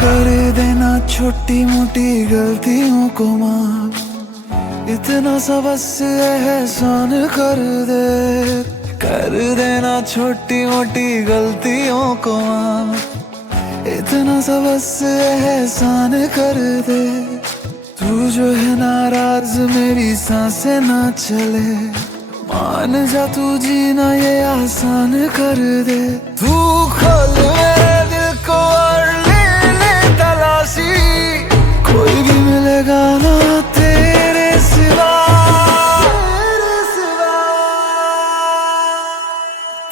कर देना छोटी मोटी गलतियों को माफ, इतना सा बस एहसान कर दे। कर देना छोटी मोटी गलतियों को माफ, इतना सा बस एहसान कर दे। तू जो है नाराज मेरी सांसें ना चले, मान जा तू जीना ये आसान कर दे। तू खोल मेरे दिल को और ले ले तलाशी, कोई भी मिलेगा ना तेरे सिवा।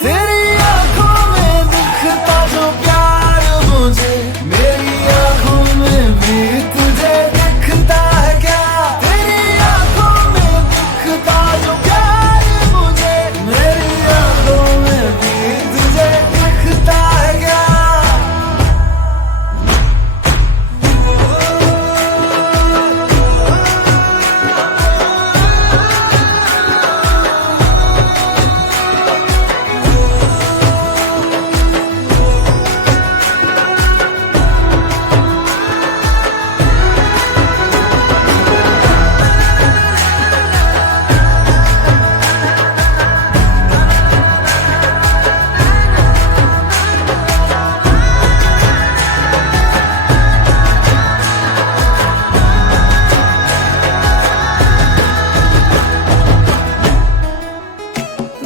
तेरी आंखों में दिखता जो प्यार मुझे, मेरी आंखों में भी तुझे दिखता है क्या? तेरी आंखों में दिखता जो प्यार मुझे, मेरी आंखों में भी तुझे दिखता है क्या?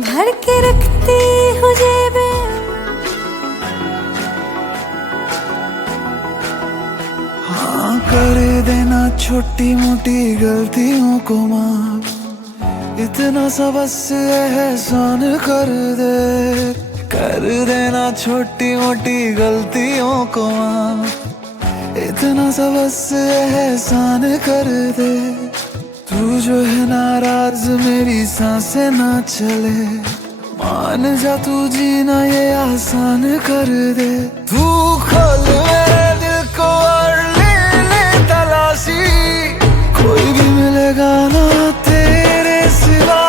भर के रखती हूँ जेबे, हाँ कर देना छोटी मोटी गलतियों को माफ, इतना सा बस एहसान कर दे। कर देना छोटी मोटी गलतियों को माफ, इतना सा बस एहसान कर दे। तू जो है नाराज मेरी सांसें ना चले, मान जा तू जीना ये आसान कर दे। तू खोल मेरे दिल को और ले ले तलाशी, कोई भी मिलेगा ना तेरे सिवा।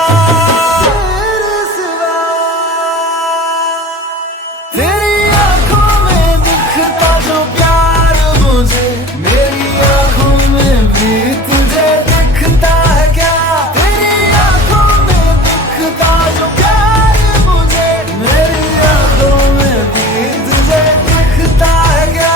तेरी आंखों में दिखता जो प्यार मुझे, मेरी आंखों में भी तुझे दिखता है क्या? तेरी आंखों में दिखता जो प्यार मुझे, मेरी आंखों में भी तुझे दिखता है क्या?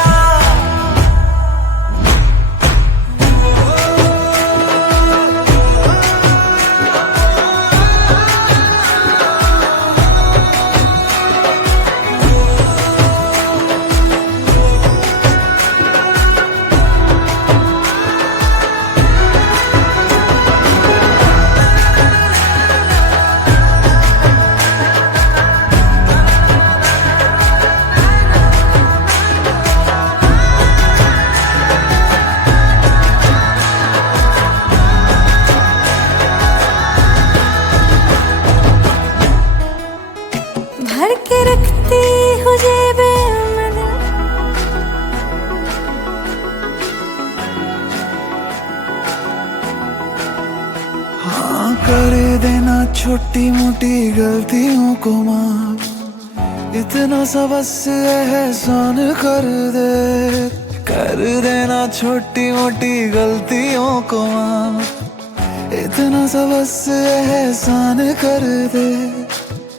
भर के रखती हूँ जेबे मैंने, हाँ कर देना छोटी मोटी गलतियों को माफ, इतना सा बस एहसान कर दे। कर देना छोटी मोटी गलतियों को माफ, इतना सा बस एहसान कर दे।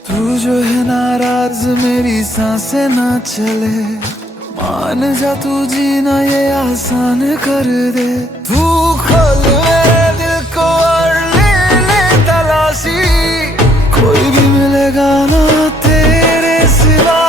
तू जो है नाराज मेरी सांसें ना चले, मान जा तू जीना ये आसान कर दे। तू खोल मेरे दिल को और ले ले तलाशी, कोई भी मिलेगा ना तेरे सिवा।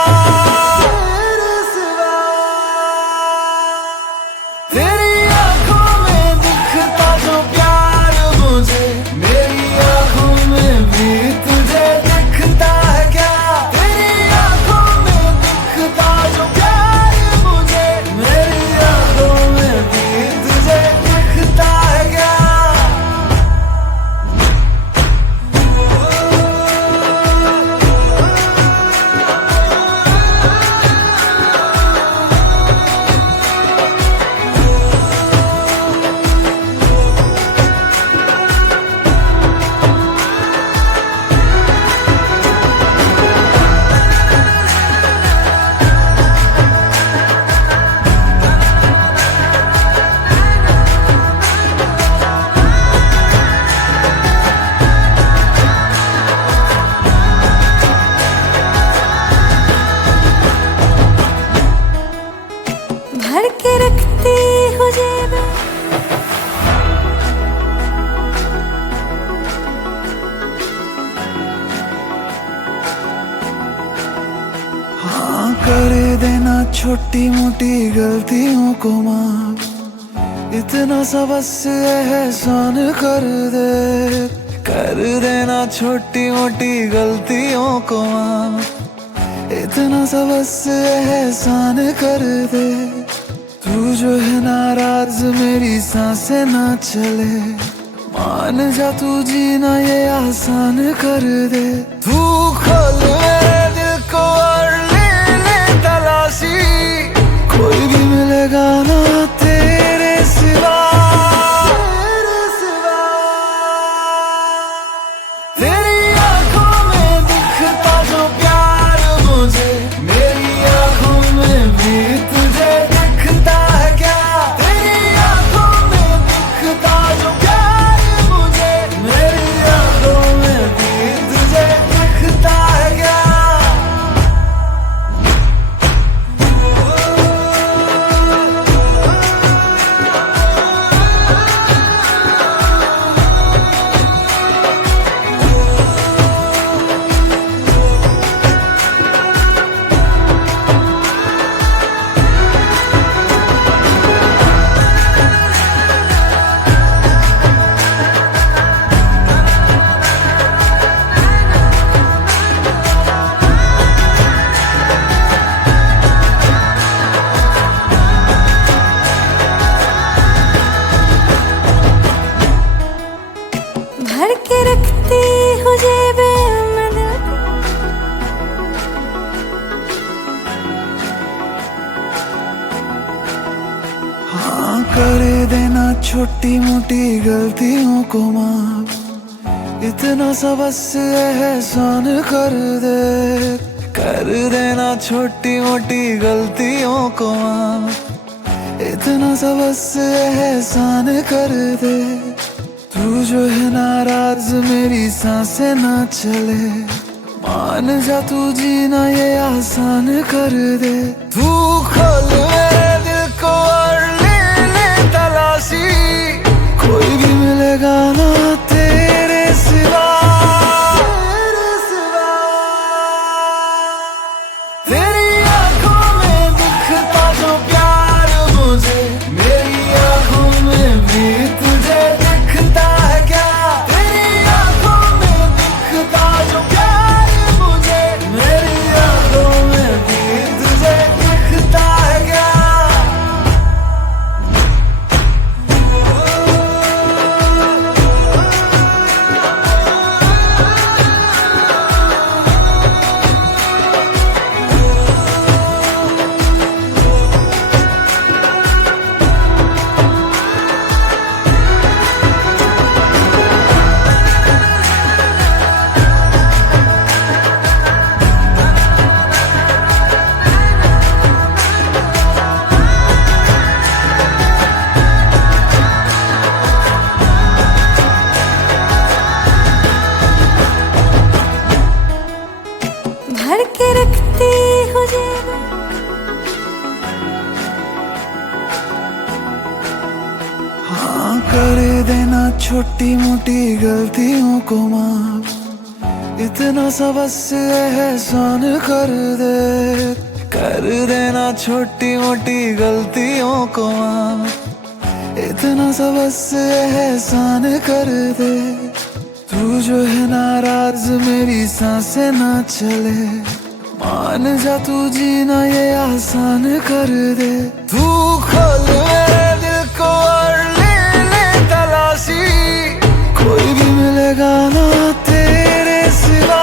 तेरी आंखों में दिखता जो प्यार मुझे, मेरी आंखों में भी तुझे दिखता है क्या? तेरी आंखों में दिखता जो प्यार मुझे, मेरी आंखों में भी तुझे दिखता है क्या? भर के रखती हूँ जेब में। हाँ कर देना छोटी मोटी गलतियों को माफ, इतना सा बस एहसान कर देना छोटी मोटी गलतियों को माफ, इतना सा बस एहसान कर दे। तू जो है नाराज मेरी सांसें ना चले, मान जा तू जीना ये आसान कर दे। तू खोल मेरे दिल को और ले तलाशी, कोई भी मिलेगा ना तेरे सिवा। तेरी आंखों में दिखता जो प्यार मुझे, मेरी आंखों में भी तुझे दिखता है क्या? तेरी आंखों में दिखता जो प्यार मुझे, मेरी आंखों में भी तुझे दिखता है क्या? भर के रखती हूँ जेब में दिल को। हाँ कर देना छोटी मोटी गलतियों को माफ, इतना सा बस एहसान कर देना छोटी मोटी गलतियों को माफ, इतना सा बस एहसान कर दे। तू जो है नाराज मेरी सांसें ना चले, मान जा तू जीना ये आसान कर दे। तू खोल मेरे दिल को और ले तलाशी, कोई भी मिलेगा ना तेरे सिवा। तेरी आंखों में दिखता जो प्यार मुझे, मेरी आंखों में भी तुझे दिखता है क्या? तेरी आंखों में दिखता जो प्यार मुझे, मेरी आंखों में भी तुझे दिखता है क्या? भर के रखती हूँ जेब में। हाँ कर देना छोटी मोटी गलतियों को माफ, इतना सा बस एहसान कर देना छोटी मोटी गलतियों को माफ, इतना सा बस एहसान कर दे। तू जो है नाराज मेरी सांसें ना चले, मान जा तू जीना ये आसान कर दे। तू खोल मेरे दिल को और ले तलाशी, कोई भी मिलेगा ना तेरे सिवा।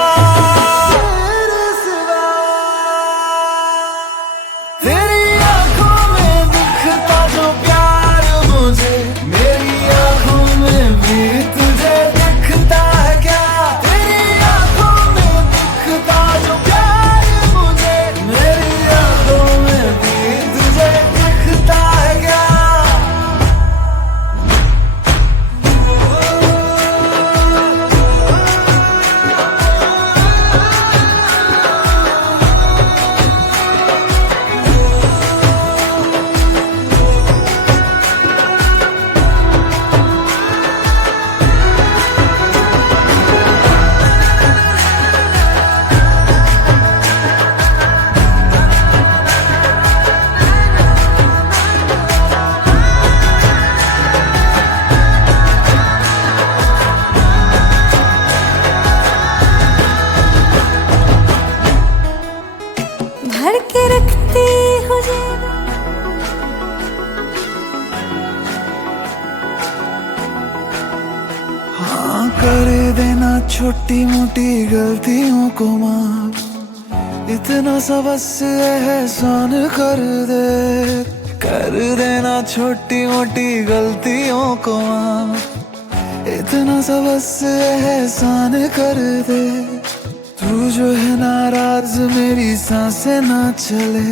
तेरी आंखों में दिखता जो प्यार मुझे, मेरी आंखों में भी तुझे दिखता है क्या? तेरी आंखों में दिखता जो प्यार मुझे, मेरी आंखों में भी तुझे दिखता छोटी मोटी गलतियों को माफ, इतना सा बस एहसान कर देना छोटी मोटी गलतियों को माफ, इतना सा बस एहसान कर दे। तू जो है नाराज मेरी सांसें ना चले,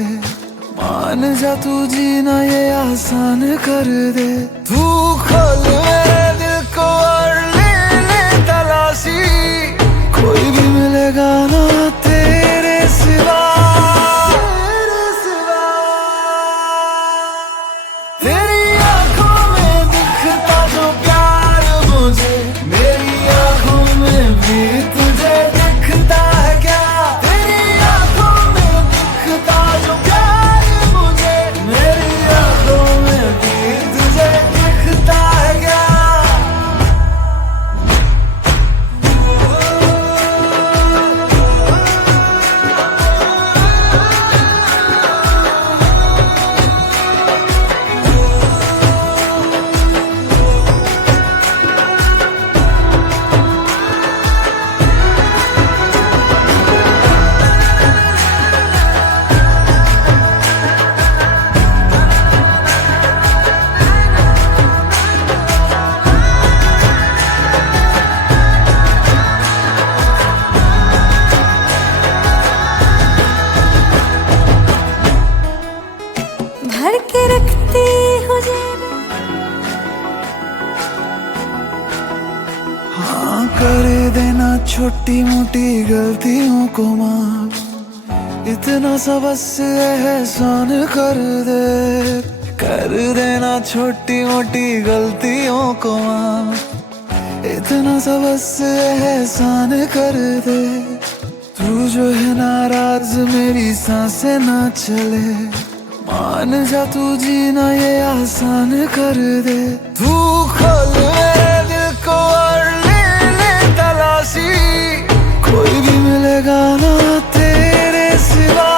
मान जा तू जीना ये आसान कर दे। तू खोल मेरे दिल को और ले तलाशी, कोई भी मिलेगा ना तेरे सिवा। तेरी आंखों में दिखता जो प्यार मुझे, मेरी आंखों में भी तुझे दिखता है क्या? तेरी आंखों में दिखता जो प्यार मुझे, मेरी आंखों में भी तुझे दिखता है क्या? भर के रखती हूँ जेब, हाँ कर देना छोटी मोटी गलतियों को माफ, इतना सा बस एहसान कर देना छोटी मोटी गलतियों को माफ, इतना सा बस एहसान कर दे। तू जो है नाराज मेरी सांसें ना चले, मान जा तू जीना ये आसान कर दे। तू खोल मेरे दिल को और ले तलाशी, कोई भी मिलेगा ना तेरे सिवा।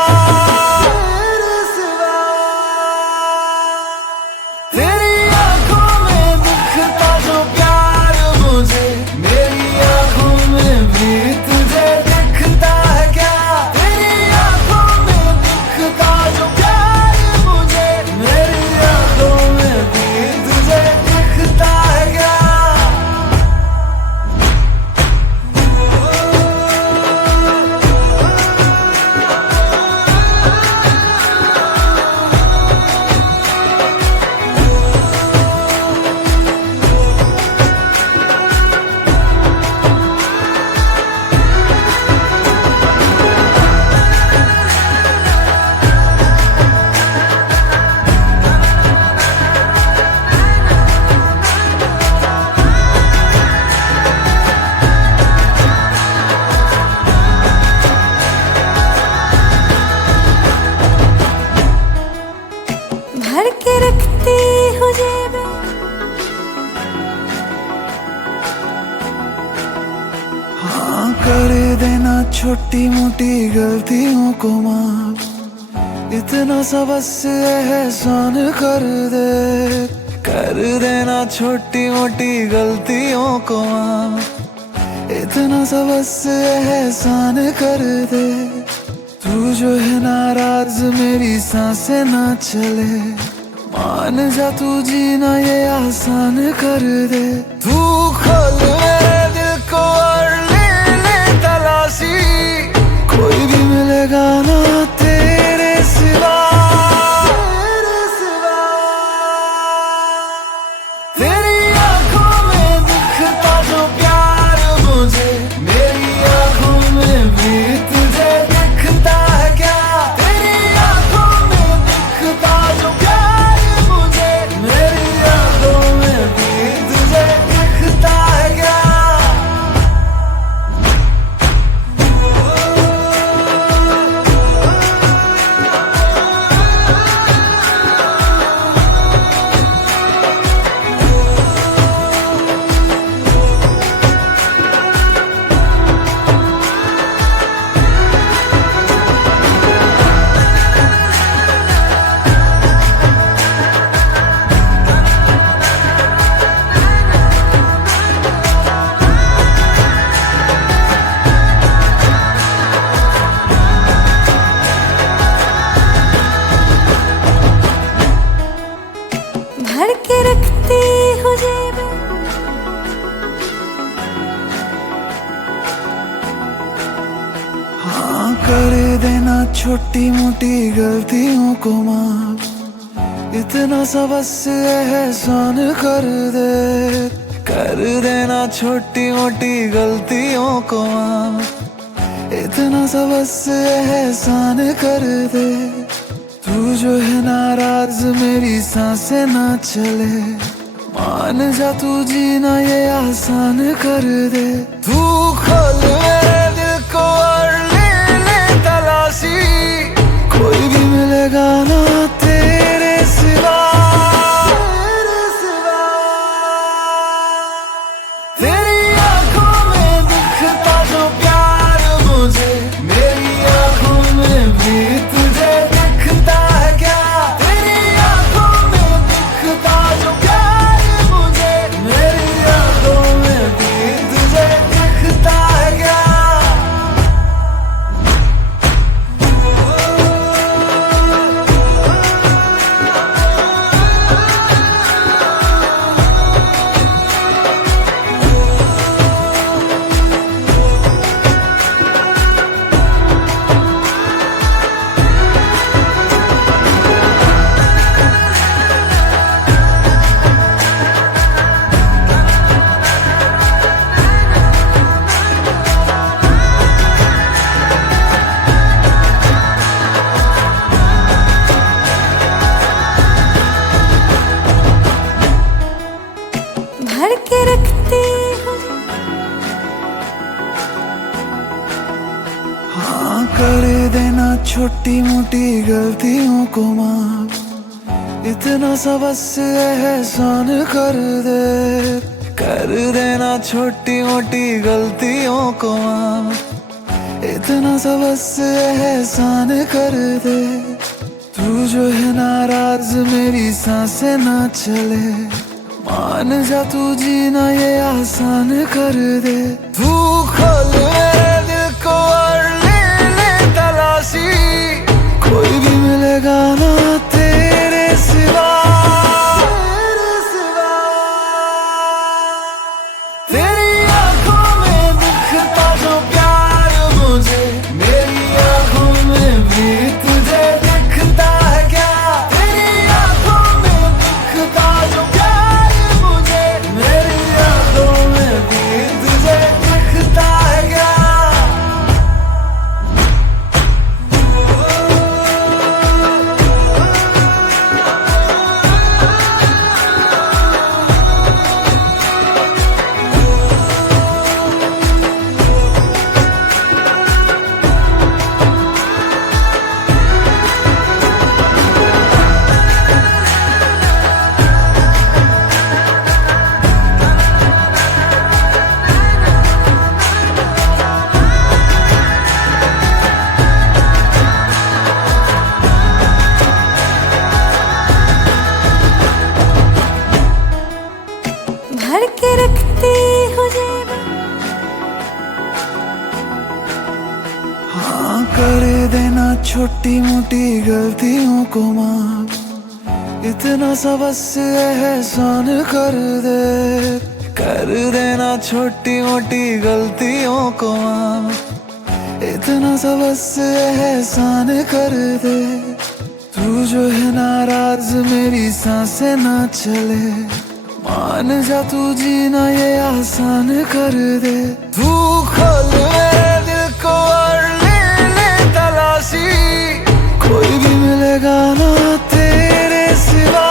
तेरी आंखों में दिखता जो प्यार मुझे, मेरी आंखों में भी तुझे दिखता है क्या? तेरी आंखों में दिखता जो प्यार मुझे, मेरी आंखों में भी तुझे दिखता है क्या? भर के रखती हूँ जेब, हाँ कर देना छोटी मोटी गलतियों को माफ, इतना सा बस एहसान कर देना छोटी मोटी गलतियों को माफ, इतना सा बस एहसान कर दे। तू जो है नाराज मेरी सांसें ना चले, मान जा तू जीना ये आसान कर दे। तू खोल मेरे दिल को और ले तलाशी, कोई भी मिलेगा ना तेरे सिवा। तेरी आंखों में दिखता जो प्यार मुझे, मेरी आंखों में भी तुझे दिखता है क्या? तेरी आंखों में दिखता जो प्यार मुझे, मेरी आंखों में भी तुझे दिखता है क्या? छोटी मोटी गलतियों को माफ, इतना सा बस एहसान कर देना छोटी मोटी गलतियों को माफ, इतना सा बस एहसान कर दे। तू जो है नाराज मेरी सांसें ना चले, मान जा तू जीना ये आसान कर दे। तू खोल मेरे दिल को और ले तलाशी, कोई भी मिलेगा ना तेरे सिवा। तेरी आंखों में दिखता जो प्यार मुझे, मेरी आंखों में भी तुझे दिखता है क्या? तेरी आंखों में दिखता जो प्यार मुझे, मेरी आंखों में भी तुझे दिखता है क्या? भर के रखती हूँ। हाँ कर देना छोटी मोटी गलतियों को माफ, इतना सा बस एहसान कर देना छोटी मोटी गलतियों को माफ, इतना सा बस एहसान कर दे। तू जो है नाराज मेरी सांसें ना चले, मान जा तू जीना ये आसान कर दे। तू खोल मेरे दिल को और ले तलाशी, कोई भी मिलेगा ना तेरे सिवा। तेरी आंखों में दिखता जो प्यार मुझे, मेरी आंखों में भी तुझे दिखता है क्या? तेरी आंखों में दिखता जो प्यार मुझे, मेरी आंखों में भी तुझे दिखता है क्या? भर के रखती हूँ जेब। हाँ कर देना छोटी मोटी गलतियों को माफ, इतना सा बस एहसान कर देना छोटी मोटी गलतियों को माफ, इतना सा बस एहसान कर दे। तू जो है नाराज मेरी सांसें ना चले, मान जा तू जीना ये आसान कर दे। तू खोल मेरे दिल को और ले तलाशी, कोई भी मिलेगा ना तेरे सिवा।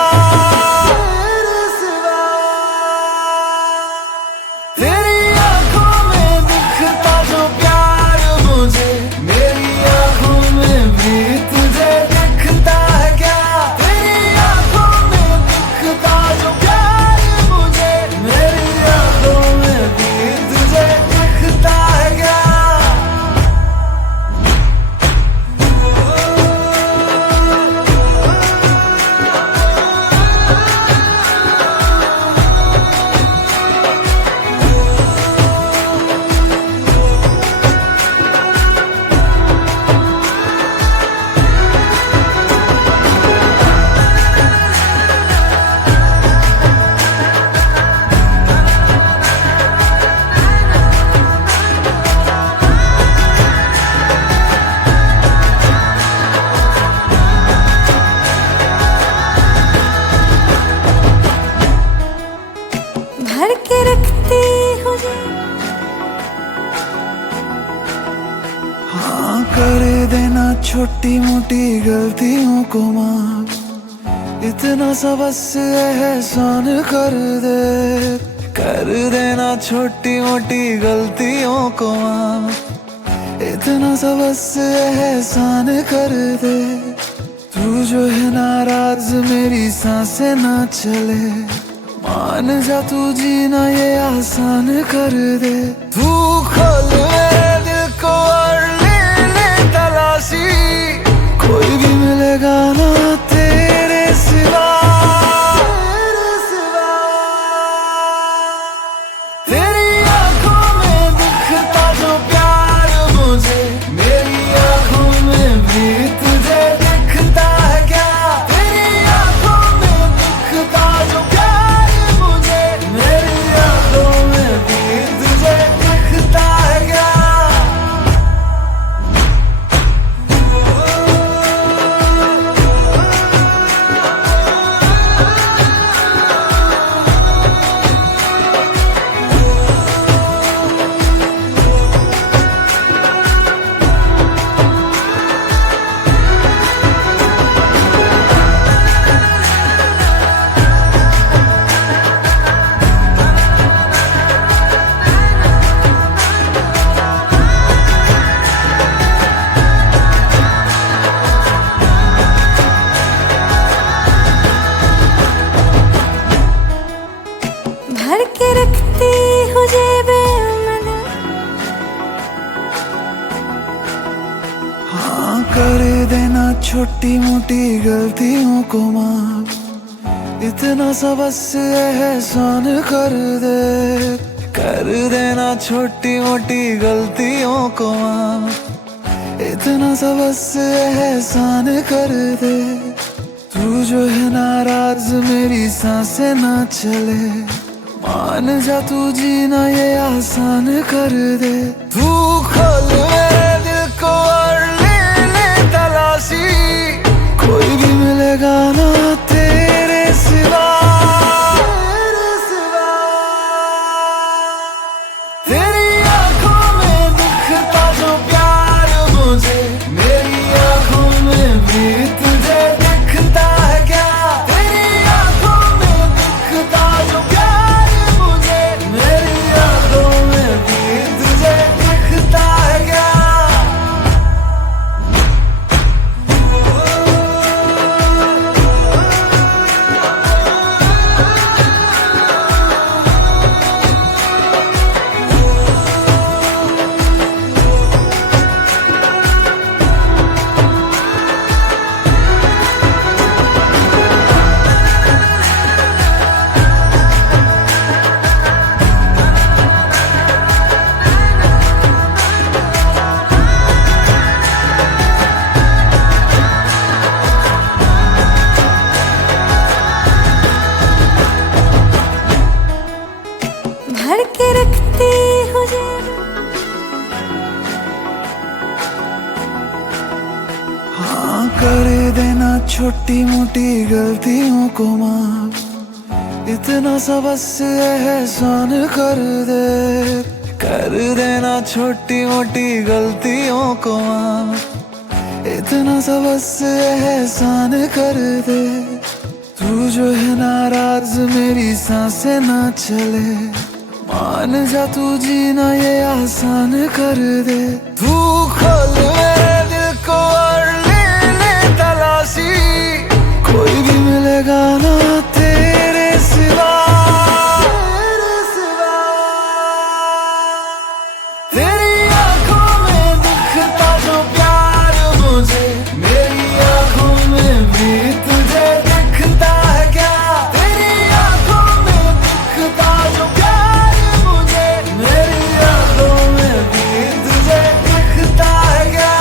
तेरी आंखों में दिखता जो प्यार मुझे, मेरी आंखों में भी तुझे दिखता है क्या? तेरी आंखों में दिखता जो प्यार मुझे, मेरी आंखों में भी तुझे दिखता है छोटी मोटी गलतियों को माफ, इतना सा बस एहसान कर देना छोटी मोटी गलतियों को माफ, इतना सा बस एहसान कर दे। तू जो है नाराज मेरी सांसें ना चले, मान जा तू जीना ये आसान कर दे। तू खोल मेरे दिल को और ले तलाशी, कोई भी मिलेगा ना तेरे सिवा। तेरी आंखों में दिखता जो प्यार मुझे, मेरी आंखों में भी तुझे दिखता है क्या? तेरी आंखों में दिखता जो प्यार मुझे, मेरी आंखों में भी तुझे दिखता है क्या? भर के रखती हूँ जेबे में दिल, हाँ कर देना छोटी मोटी गलतियों को माफ, इतना सा बस एहसान कर देना छोटी मोटी गलतियों को माफ, इतना सा बस एहसान कर दे। तू जो है नाराज मेरी सांसें ना चले, मान जा तू जीना ये आसान कर दे। तू खोल मेरे दिल को और ले तलाशी, कोई भी मिलेगा ना तेरे सिवा। तेरी आंखों में दिखता जो प्यार मुझे, मेरी आंखों में भी तुझे दिखता है क्या? तेरी आंखों में दिखता जो प्यार मुझे, मेरी आंखों में भी तुझे दिखता है क्या? भर के रखती हूँ जेबे में, हाँ कर देना छोटी मोटी गलतियों को माफ, इतना सा बस एहसान कर देना छोटी मोटी गलतियों को माफ, इतना सा बस एहसान कर दे। तू जो है नाराज मेरी सांसें ना चले, मान जा तू जीना ये आसान कर दे। तू खोल मेरे दिल को और ले तलाशी, कोई भी मिलेगा ना तेरे सिवा। तेरी आंखों में दिखता जो प्यार मुझे, मेरी आंखों में भी तुझे दिखता है क्या? तेरी आंखों में दिखता जो प्यार मुझे, मेरी आंखों में भी तुझे दिखता है क्या?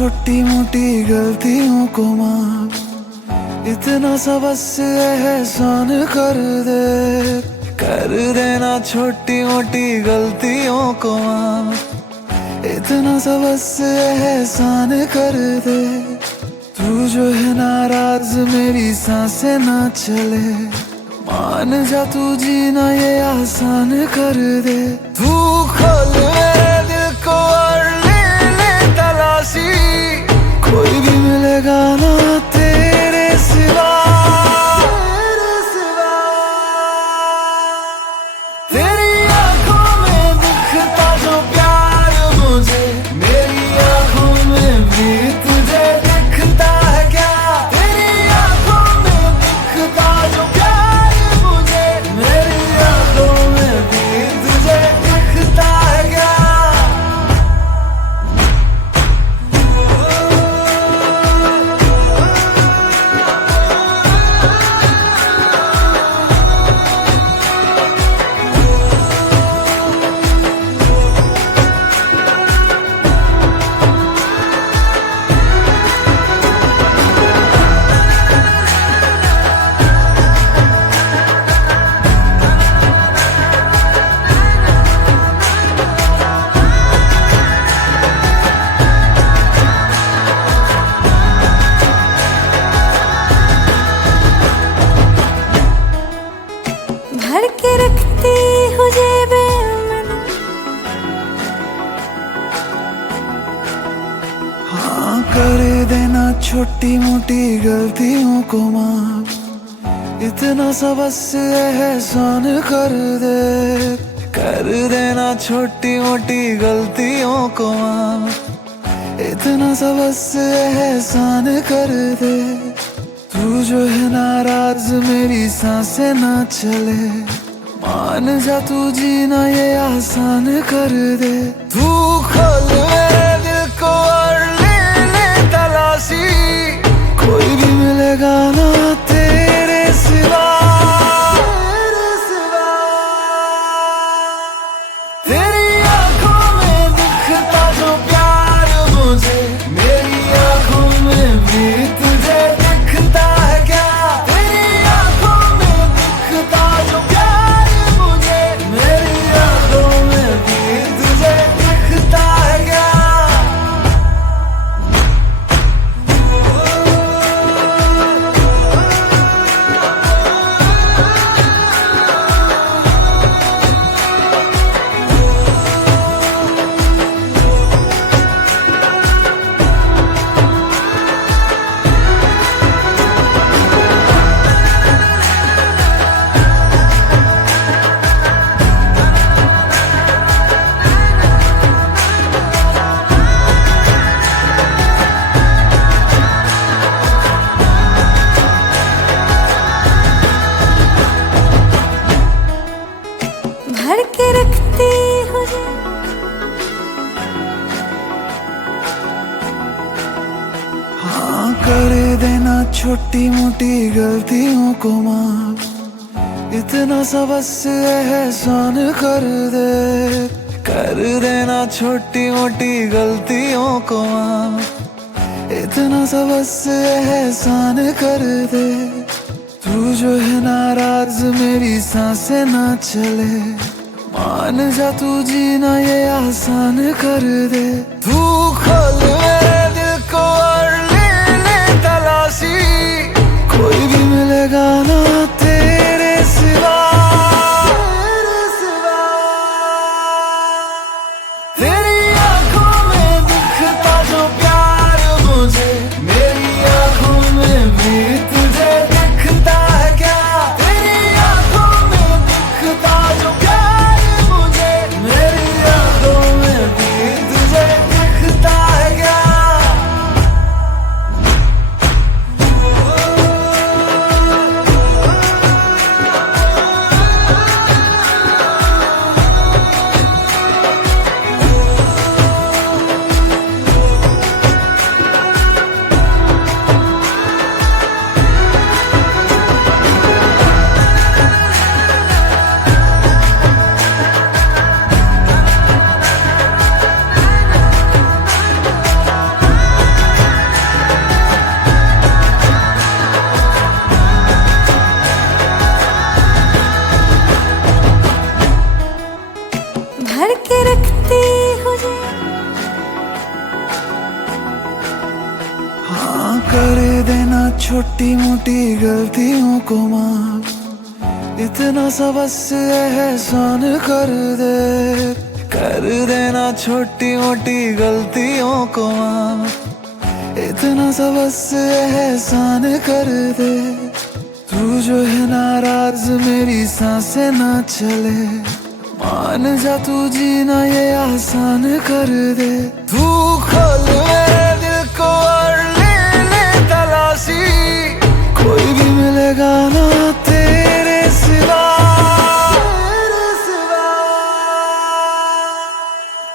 छोटी मोटी गलतियों को माफ, इतना सा बस एहसान कर देना छोटी मोटी गलतियों को माफ, इतना सा बस एहसान कर दे। तू जो है नाराज मेरी सांसें ना चले, मान जा तू जीना ये आसान कर दे। तू खोल मेरे दिल को और ले तलाशी, कोई भी मिलेगा ना तेरे सिवा। तेरी आंखों में दिखता जो प्यार मुझे, मेरी आंखों में भी तुझे दिखता है क्या? तेरी आंखों में दिखता जो प्यार मुझे, मेरी आंखों में भी तुझे दिखता है क्या? भर के रखती हूँ जेबे में, हाँ कर देना छोटी मोटी गलतियों को माफ, इतना सा बस एहसान कर देना छोटी मोटी गलतियों को माफ, इतना सा बस एहसान कर दे। तू जो है नाराज मेरी सांसें ना चले, मान जा तू जीना ये आसान कर दे। तू खोल मेरे दिल को और ले तलाशी, कोई भी मिलेगा ना तेरे सिवा। तेरी आंखों में दिखता जो प्यार मुझे, मेरी आंखों में भी तुझे दिखता है क्या? तेरी आंखों में दिखता जो प्यार मुझे, मेरी आंखों में भी तुझे दिखता है क्या? भर के रखती हूँ हाँ कर देना छोटी मोटी गलतियों को माफ, इतना सा बस एहसान कर देना छोटी मोटी गलतियों को माफ, इतना सा बस एहसान कर दे। तू जो है नाराज मेरी सांसें ना चले, मान जा तू जीना ये आसान कर दे। तू खोल मेरे दिल को और ले तलाशी, कोई भी मिलेगा ना तेरे सिवा। तेरी आंखों में दिखता जो प्यार मुझे, मेरी आंखों में भी तुझे दिखता है क्या? तेरी आंखों में दिखता जो प्यार मुझे, मेरी आंखों में भी तुझे दिखता है क्या? छोटी मोटी गलतियों को माफ, इतना सा बस एहसान कर देना छोटी मोटी गलतियों को माफ, इतना सा बस एहसान कर दे। तू जो है नाराज मेरी सांसें ना चले, मान जा तू जीना ये आसान कर दे। तू खोल मेरे दिल को और ले तलाशी, कोई भी मिलेगा ना तेरे सिवा।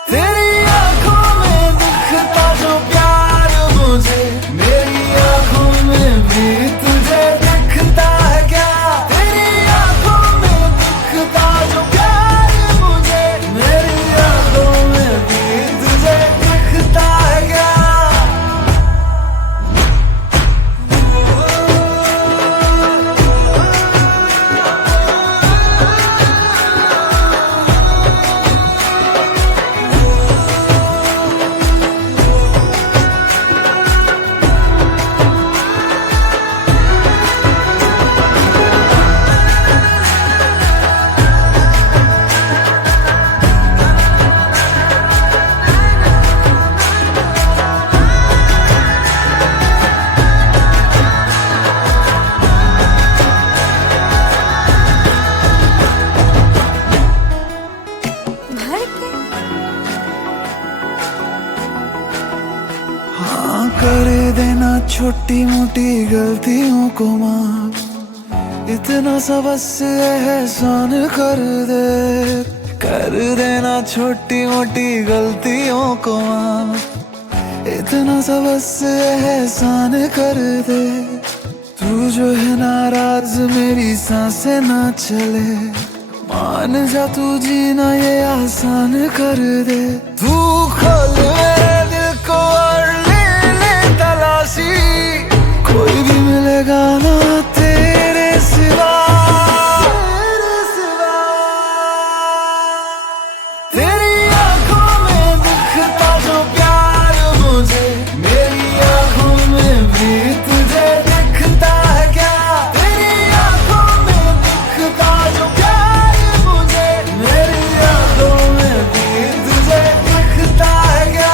तेरी आंखों में दिखता जो प्यार मुझे, मेरी आंखों में भी तुझे दिखता है क्या? तेरी आंखों में दिखता जो प्यार मुझे, मेरी आंखों में भी तुझे दिखता है क्या? हाँ कर देना छोटी मोटी गलतियों को माफ, इतना सा बस एहसान कर देना छोटी मोटी गलतियों को माफ, इतना सा बस एहसान कर दे। तू जो है नाराज मेरी सांसें ना चले, मान जा तू जीना ये आसान कर दे। तू खोल मेरे दिल को और ले तलाशी, कोई भी मिलेगा ना तेरे सिवा। तेरी आंखों में दिखता जो प्यार मुझे, मेरी आंखों में भी तुझे दिखता है क्या? तेरी आंखों में दिखता जो प्यार मुझे, मेरी आंखों में भी तुझे दिखता है क्या?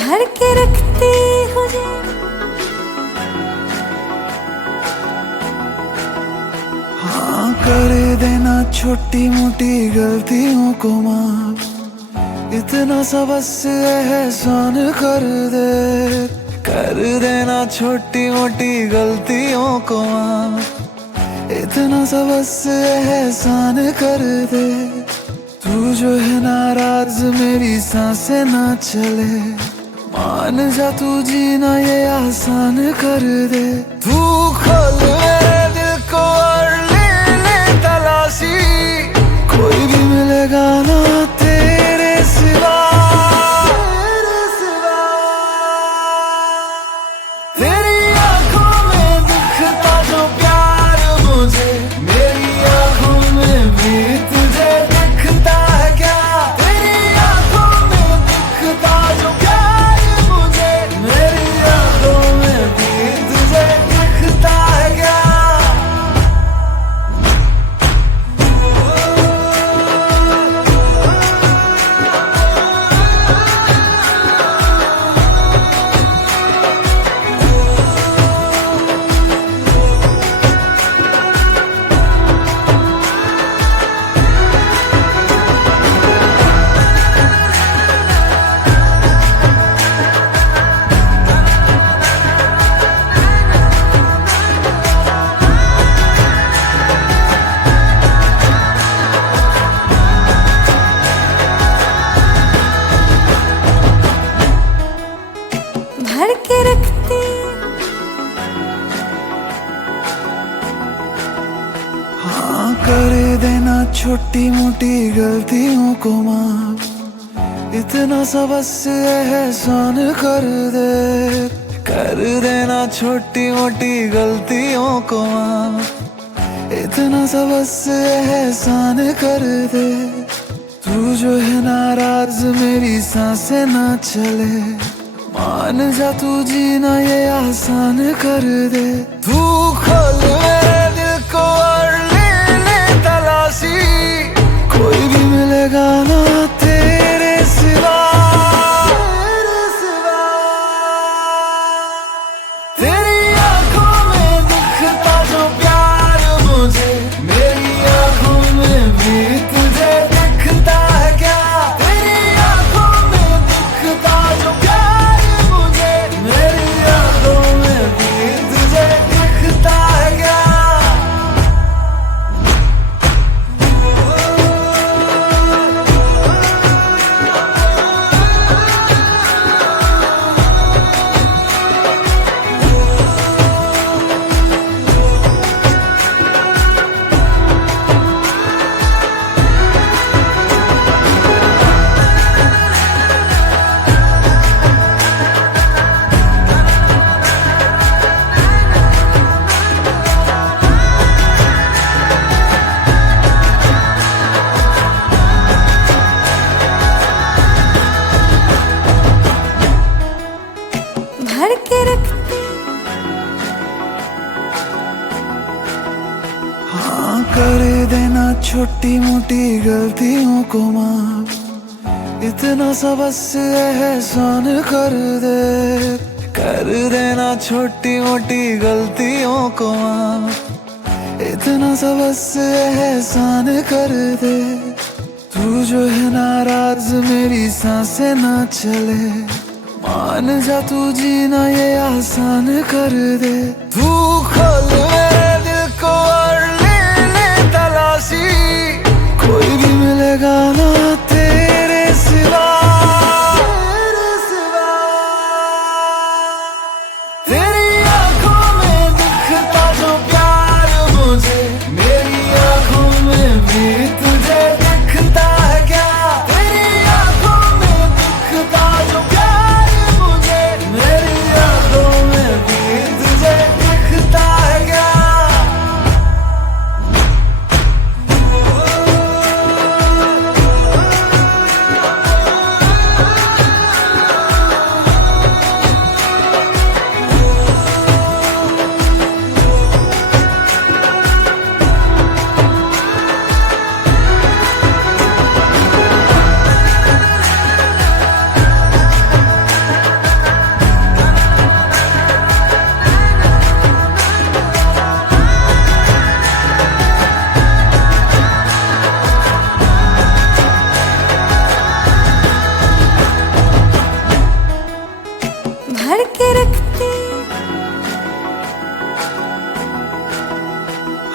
भर के रखती हूँ जी। हाँ कर देना छोटी मोटी गलतियों को माफ, इतना सा बस एहसान कर देना छोटी मोटी गलतियों को माफ, इतना सा बस एहसान कर दे। तू जो है नाराज मेरी सांसें ना चले, मान जा तू जीना ये आसान कर दे। तू खोल मेरे दिल को और ले तलाशी, कोई भी मिलेगा ना तेरे सिवा। तेरी आंखों में दिखता जो प्यार मुझे, मेरी आंखों में भी तुझे दिखता है क्या? तेरी आंखों में दिखता जो प्यार मुझे, मेरी आंखों में भी तुझे दिखता है क्या? छोटी मोटी गलतियों को माफ, इतना सा बस एहसान कर देना छोटी मोटी गलतियों को माफ, इतना सा बस एहसान कर दे। तू जो है नाराज मेरी सांसें ना चले, मान जा तू जीना ये आसान कर दे। तू खोल मेरे दिल को और ले तलाशी, कोई भी मिलेगा ना तेरे सिवा। तेरी आंखों में दिखता जो प्यार मुझे, मेरी आंखों में भी तुझे दिखता है क्या? तेरी आंखों में दिखता जो प्यार मुझे, मेरी आंखों में भी तुझे दिखता है क्या? भर के रखती हाँ कर देना छोटी मोटी गलतियों को माफ, इतना सा बस एहसान कर देना छोटी मोटी गलतियों को माफ, इतना सा बस एहसान कर दे। तू जो है नाराज मेरी सांसें ना चले, मान जा तू जीना ये आसान कर दे। तू खोल मेरे दिल को और ले तलाशी, कोई भी मिलेगा ना तेरे सिवा। तेरी आंखों में दिखता जो प्यार मुझे, मेरी आंखों में भी तुझे दिखता है क्या? तेरी आंखों में दिखता जो प्यार मुझे, मेरी आंखों में भी तुझे दिखता है क्या? भर के रखती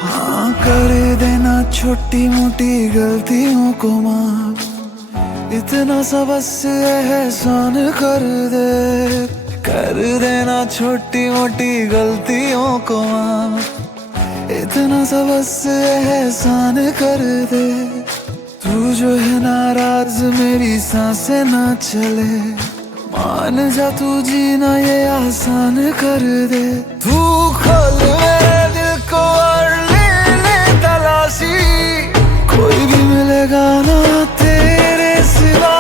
हाँ कर देना छोटी मोटी गलतियों को माफ, इतना सा बस एहसान कर देना छोटी मोटी गलतियों को माफ, इतना सा बस एहसान कर दे। तू जो है नाराज मेरी सांसें ना चले, मान जा तू जीना ये आसान कर दे। तू खोल मेरे दिल को और ले तलाशी, कोई भी मिलेगा ना तेरे सिवा।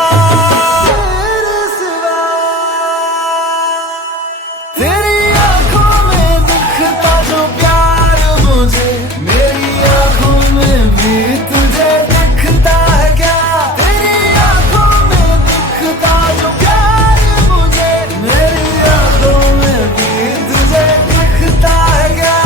तेरी आंखों में दिखता जो प्यार मुझे, मेरी आंखों में भी तुझे दिखता है क्या? तेरी आंखों में दिखता जो प्यार मुझे, मेरी आंखों में भी तुझे दिखता है क्या?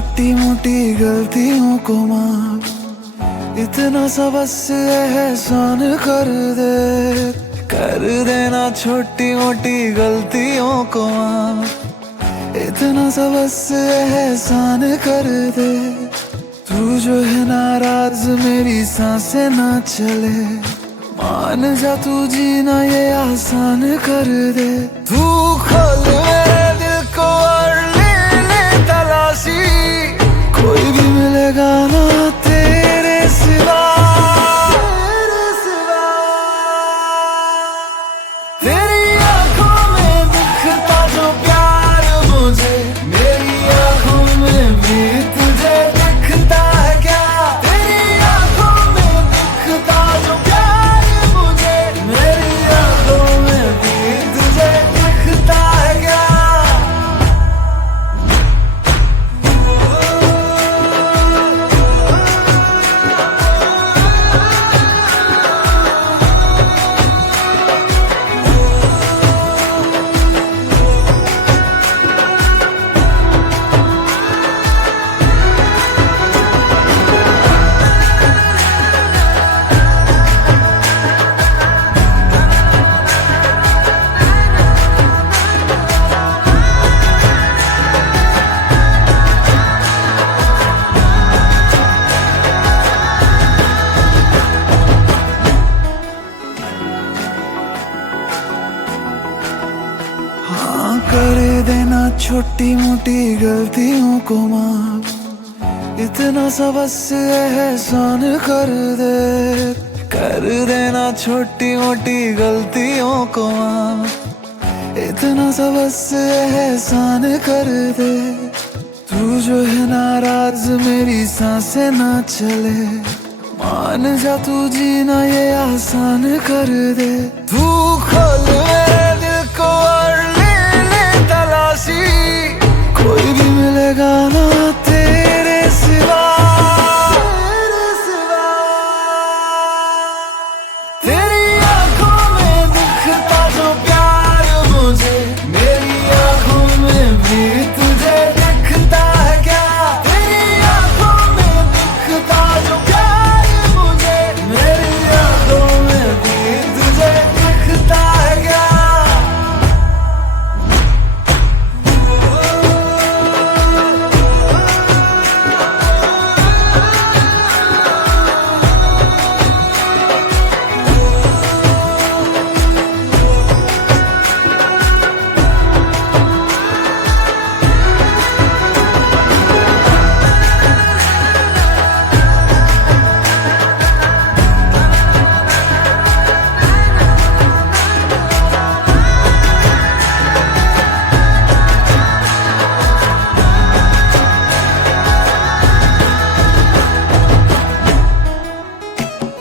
छोटी मोटी गलतियों को माफ, इतना सा बस एहसान कर देना छोटी मोटी गलतियों को माफ, इतना सा बस एहसान कर दे। तू जो है नाराज मेरी सांसें ना चले, मान जा तू जीना ये आसान कर दे। तू खोल मेरे दिल को और ले ले तलाशी, कोई भी मिलेगा ना तेरे सिवा। तेरी आंखों में दिखता जो प्यार मुझे, मेरी आंखों में भी तुझे दिखता है क्या? तेरी आंखों में दिखता जो प्यार मुझे, मेरी आंखों में भी तुझे दिखता है क्या? हाँ कर देना छोटी मोटी गलतियों को माफ, इतना सा बस एहसान कर देना छोटी मोटी गलतियों को माफ, इतना सा बस एहसान कर दे। तू जो है नाराज मेरी सांसें ना चले, मान जा तू जीना ये आसान कर दे। तू खोल मेरे दिल को और ले ले तलाशी, कोई भी मिलेगा ना तेरे सिवा। तेरी आंखों में दिखता जो प्यार मुझे, मेरी आंखों में भी तुझे दिखता है क्या? तेरी आंखों में दिखता जो प्यार मुझे, मेरी आंखों में भी तुझे दिखता है क्या?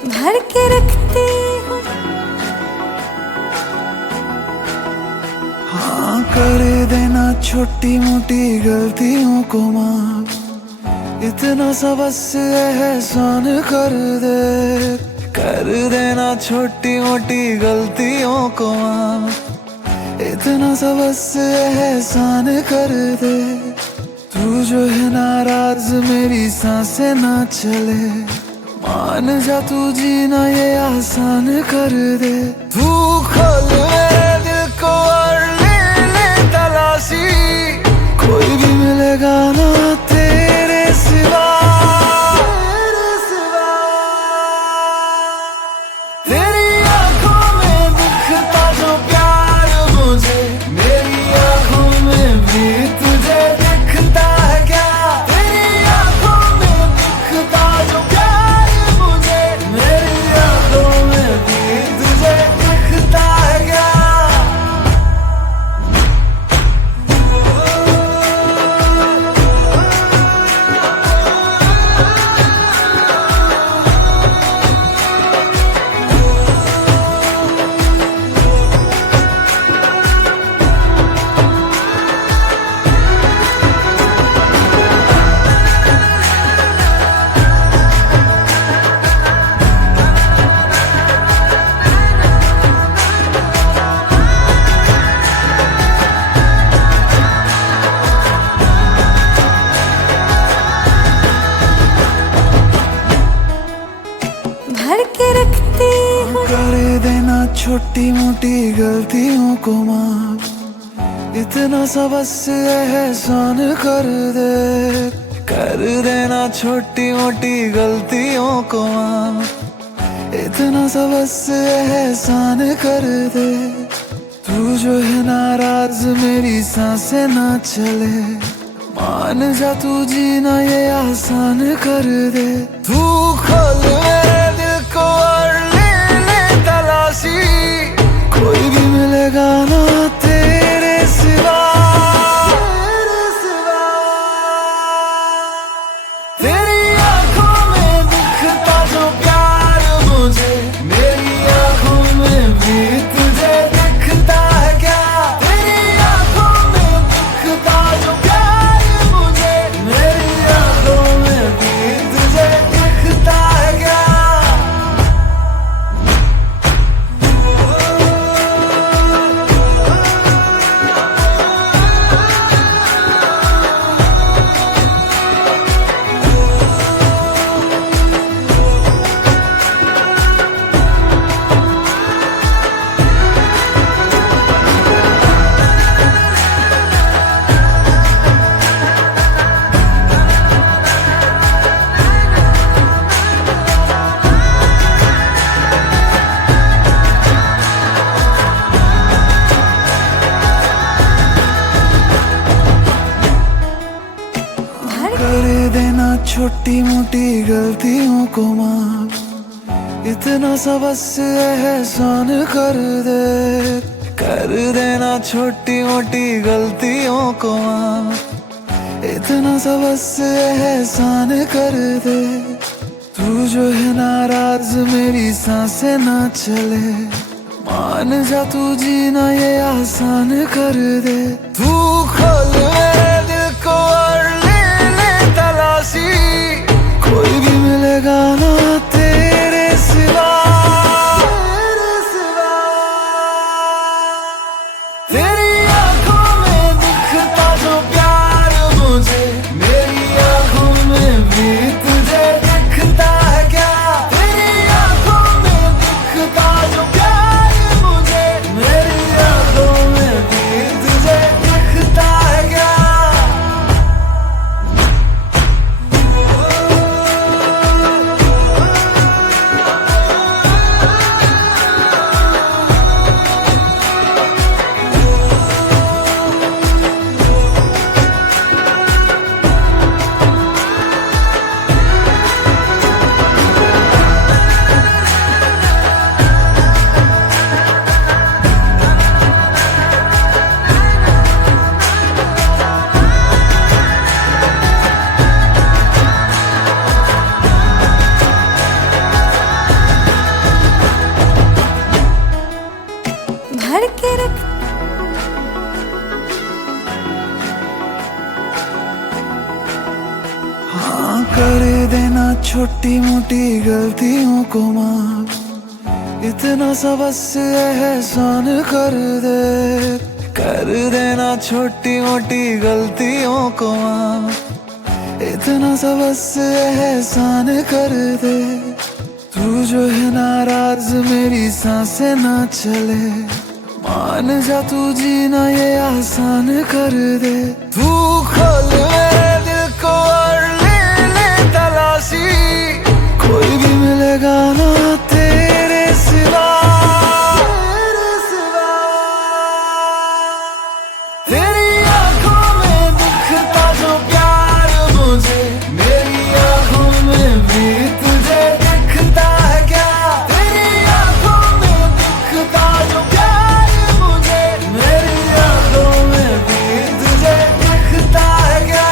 भर के रखती हूँ। हाँ कर देना छोटी मोटी गलतियों को माफ, इतना सा बस एहसान कर देना छोटी मोटी गलतियों को माफ, इतना सा बस एहसान कर दे। तू जो है नाराज मेरी सांसें ना चले, मान जा तू जीना ये आसान कर दे। तू खोल मेरे दिल को और ले ले तलाशी, कोई भी मिलेगा ना तेरे सिवा। तेरी आंखों में दिखता जो प्यार मुझे, मेरी आंखों में भी तुझे दिखता है क्या? तेरी आंखों में दिखता जो प्यार मुझे, मेरी आंखों में भी तुझे दिखता है क्या? छोटी मोटी गलतियों को माफ, इतना सा बस एहसान कर देना छोटी मोटी गलतियों को माफ, इतना सा बस एहसान कर दे। तू जो है नाराज मेरी सांसें ना चले, मान जा तू जीना ये आसान कर दे। तू खोल मेरे दिल को और ले तलाशी, कोई भी मिलेगा ना तेरे सिवा। तेरी आंखों में दिखता जो प्यार मुझे, मेरी आंखों में भी तुझे दिखता है क्या? तेरी आंखों में दिखता जो प्यार मुझे, मेरी आंखों में भी तुझे दिखता है क्या? कर देना छोटी मोटी गलतियों को माफ, इतना सा बस एहसान कर देना छोटी मोटी गलतियों को माफ, इतना सा बस एहसान कर दे। तू जो है नाराज मेरी सांसें ना चले, मान जा तू जीना ये आसान कर दे। तू खोल मेरे दिल को और ले तलाशी, कोई भी मिलेगा ना तेरे सिवा। तेरी आंखों में दिखता जो प्यार मुझे, मेरी आंखों में भी तुझे दिखता है क्या? तेरी आंखों में दिखता जो प्यार मुझे, मेरी आंखों में भी तुझे दिखता है क्या? भर के रख हाँ कर देना छोटी मोटी गलतियों को माफ, इतना सा बस एहसान कर देना छोटी मोटी गलतियों को माफ, इतना सा बस एहसान कर दे। तू जो है नाराज मेरी सांसें ना चले, मान जा तू जीना ये आसान कर दे। तू खोल मेरे दिल को और ले तलाशी, कोई भी मिलेगा ना तेरे सिवा। तेरी आंखों में दिखता जो प्यार मुझे, मेरी आंखों में भी तुझे दिखता है क्या? तेरी आंखों में दिखता जो प्यार मुझे, मेरी आंखों में भी तुझे दिखता है क्या?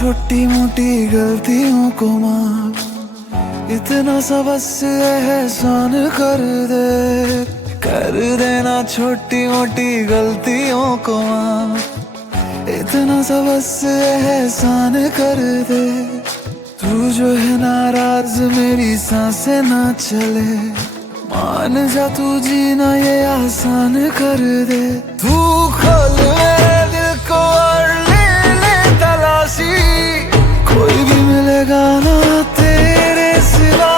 छोटी मोटी गलतियों को माफ, इतना सा बस एहसान कर देना छोटी मोटी गलतियों को माफ, इतना सा बस एहसान कर दे। तू जो है नाराज मेरी सांसें ना चले, मान जा तू जीना ये आसान कर दे। तू खोल मेरे दिल को और ले तलाशी, कोई भी मिलेगा ना तेरे सिवा।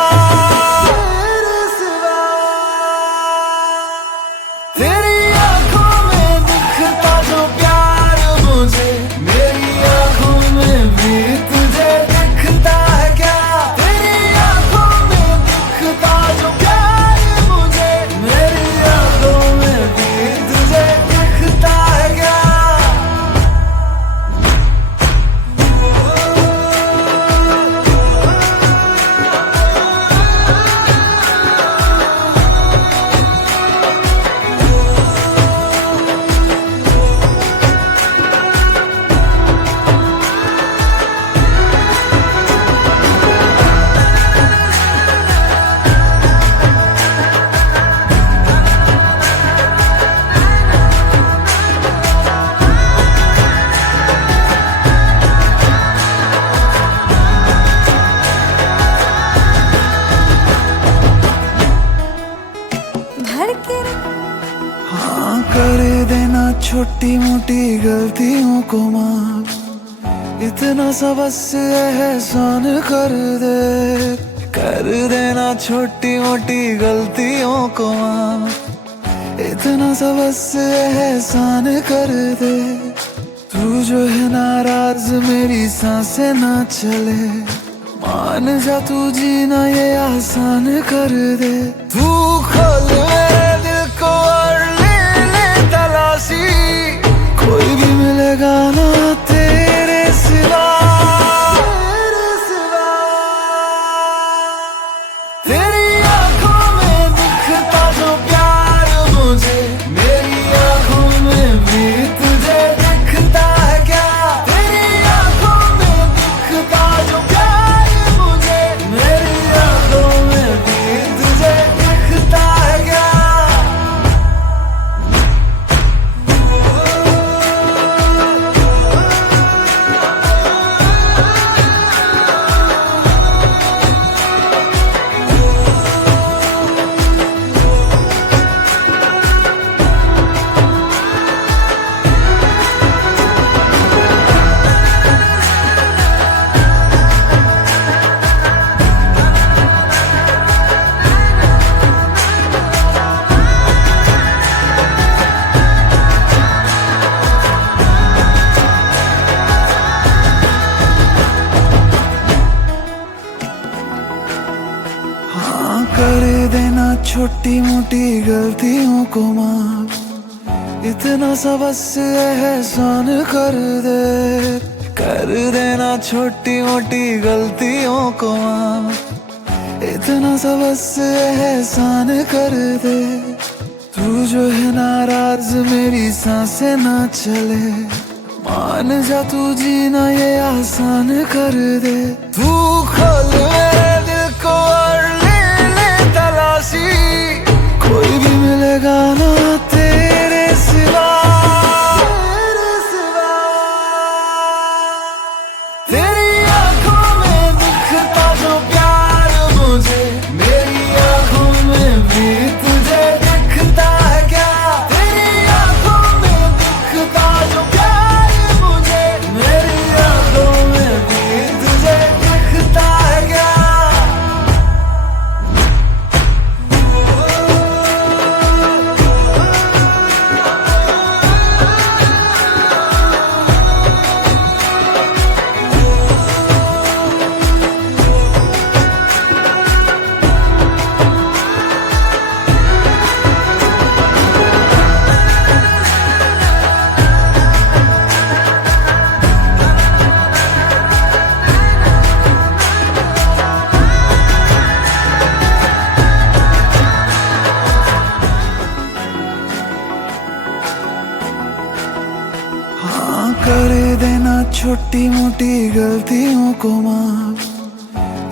तेरी आंखों में दिखता जो प्यार मुझे, मेरी आंखों में भी तुझे दिखता है क्या? तेरी आंखों में दिखता जो प्यार मुझे, मेरी आंखों में भी तुझे दिखता है क्या? भर के हाँ कर देना छोटी मोटी गलतियों को माफ, इतना सा बस एहसान कर देना छोटी मोटी गलतियों को माफ, इतना सा बस एहसान कर दे। तू जो है नाराज मेरी सांसें ना चले, मान जा तू जीना ये आसान कर दे। तू खोल मेरे दिल को और ले तलाशी, कोई भी मिलेगा ना तेरे सिवा। तेरी आंखों में दिखता जो प्यार मुझे, मेरी आंखों में भी तुझे दिखता है क्या? तेरी आंखों में दिखता जो प्यार मुझे, मेरी आंखों में भी तुझे दिखता है क्या? हाँ कर देना छोटी मोटी गलतियों को माफ, इतना सा बस एहसान कर देना छोटी मोटी गलतियों को माफ, इतना सा बस एहसान कर दे। तू जो है नाराज मेरी सांसें ना चले, मान जा तू जीना ये आसान कर दे। तू खोल मेरे दिल को और ले तलाशी, कोई भी मिलेगा ना तेरे सिवा। तेरी आंखों में दिखता जो प्यार मुझे, मेरी आंखों में भी तुझे दिखता है क्या? तेरी आंखों में दिखता जो प्यार मुझे, मेरी आंखों में भी तुझे दिखता है क्या? छोटी मोटी गलतियों को माफ,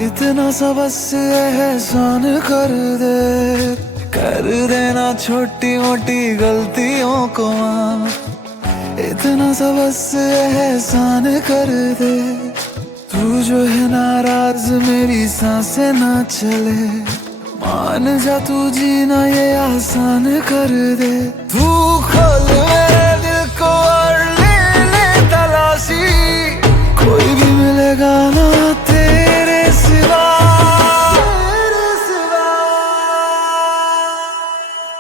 इतना सा बस एहसान कर देना छोटी मोटी गलतियों को माफ, इतना सा बस एहसान कर दे। तू जो है नाराज मेरी सांसें ना चले, मान जा तू जीना ये आसान कर दे। तू खोल मेरे दिल को और ले तलाशी, कोई भी मिलेगा ना तेरे सिवा।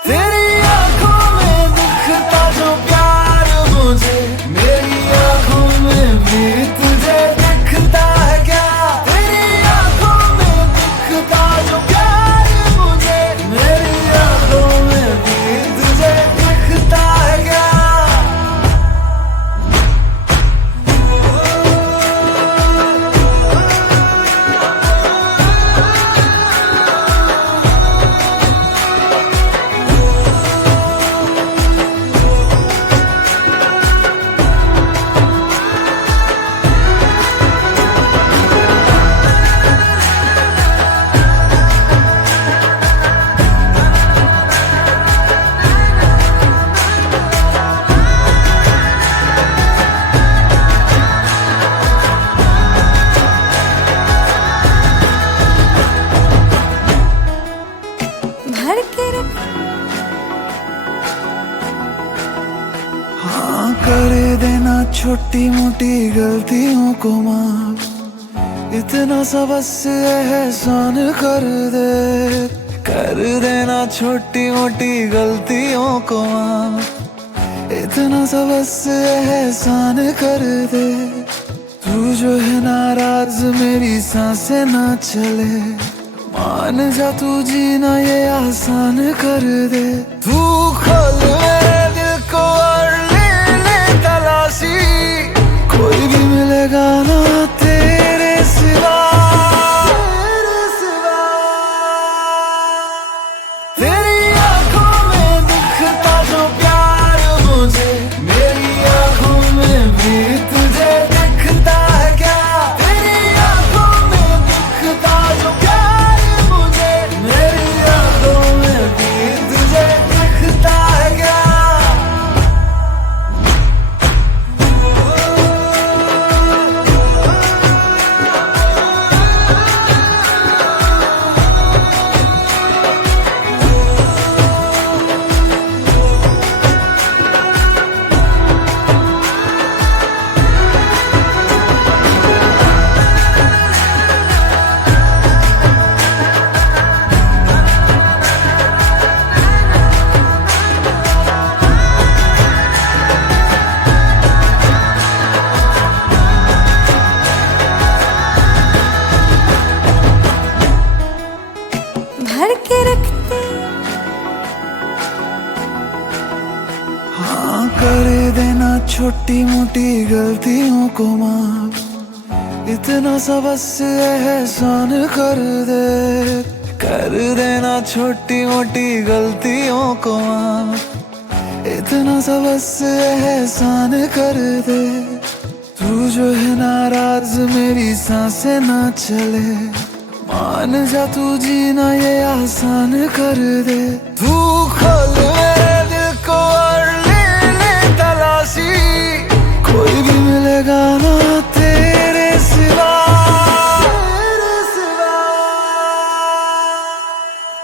तेरी आंखों में दिखता जो प्यार मुझे, मेरी आंखों में भी तुझे दिखता है क्या? तेरी आंखों में दिखता जो प्यार मुझे, मेरी आंखों में भी तुझे दिखता है क्या? भर के रख हाँ कर देना छोटी मोटी गलतियों को माफ, इतना सा बस एहसान कर देना छोटी मोटी गलतियों को माफ, इतना सा बस एहसान कर दे। तू जो है नाराज मेरी सांसें ना चले, मान जा तू जीना ये आसान कर दे। तू खोल मेरे दिल को और ले तलाशी, कोई भी मिलेगा ना तेरे सिवा। तेरी आंखों में दिखता जो प्यार मुझे, मेरी आंखों में भी तुझे दिखता है क्या? तेरी आंखों में दिखता जो प्यार मुझे, मेरी आंखों में भी तुझे दिखता है क्या? भर के रखते हाँ कर देना छोटी मोटी गलतियों को माफ, इतना सा बस एहसान कर देना छोटी मोटी गलतियों को माफ, इतना सा बस एहसान कर दे। तू जो है नाराज मेरी सांसें ना चले, मान जा तू जीना ये आसान कर दे। तू खोल मेरे दिल को और ले तलाशी, कोई भी मिलेगा ना तेरे सिवा।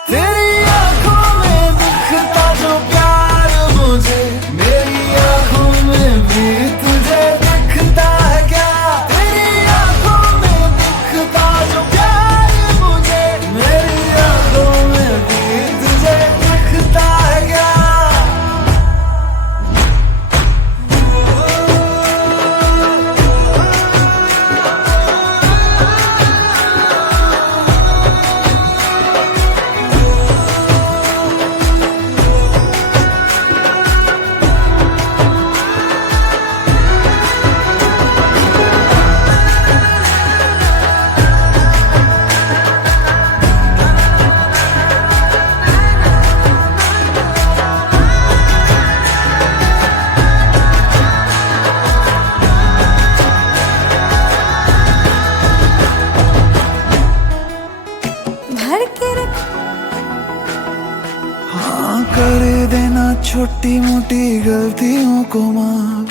तेरी आंखों में दिखता जो प्यार मुझे, मेरी आंखों में भी तुझे दिखता है क्या? तेरी आंखों में दिखता जो प्यार मुझे, मेरी आंखों में भी तुझे दिखता के रख हाँ कर देना छोटी मोटी गलतियों को माफ,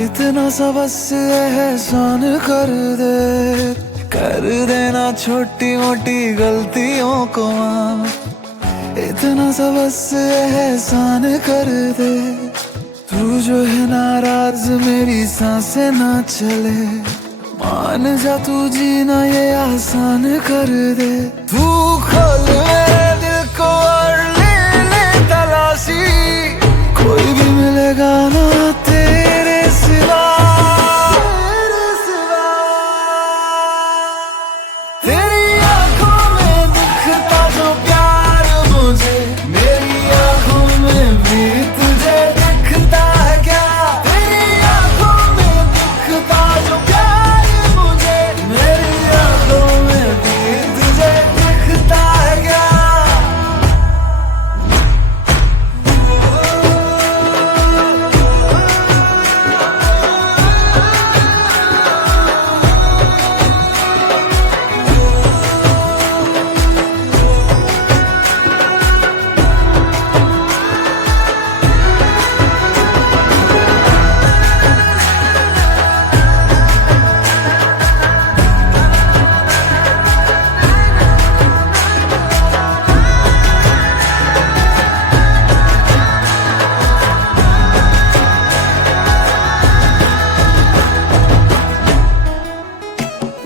इतना सा बस एहसान कर देना छोटी मोटी गलतियों को माफ, इतना सा बस एहसान कर दे। तू जो है नाराज मेरी सांसें ना चले, मान जा तू जीना ये आसान कर दे। तू खोल मेरे दिल को और ले ले तलाशी, कोई भी मिलेगा ना तेरे सिवा। तेरी आंखों में दिखता जो प्यार मुझे, मेरी आंखों में भी तुझे दिखता है क्या? तेरी आंखों में दिखता जो प्यार मुझे, मेरी आंखों में भी तुझे दिखता है क्या?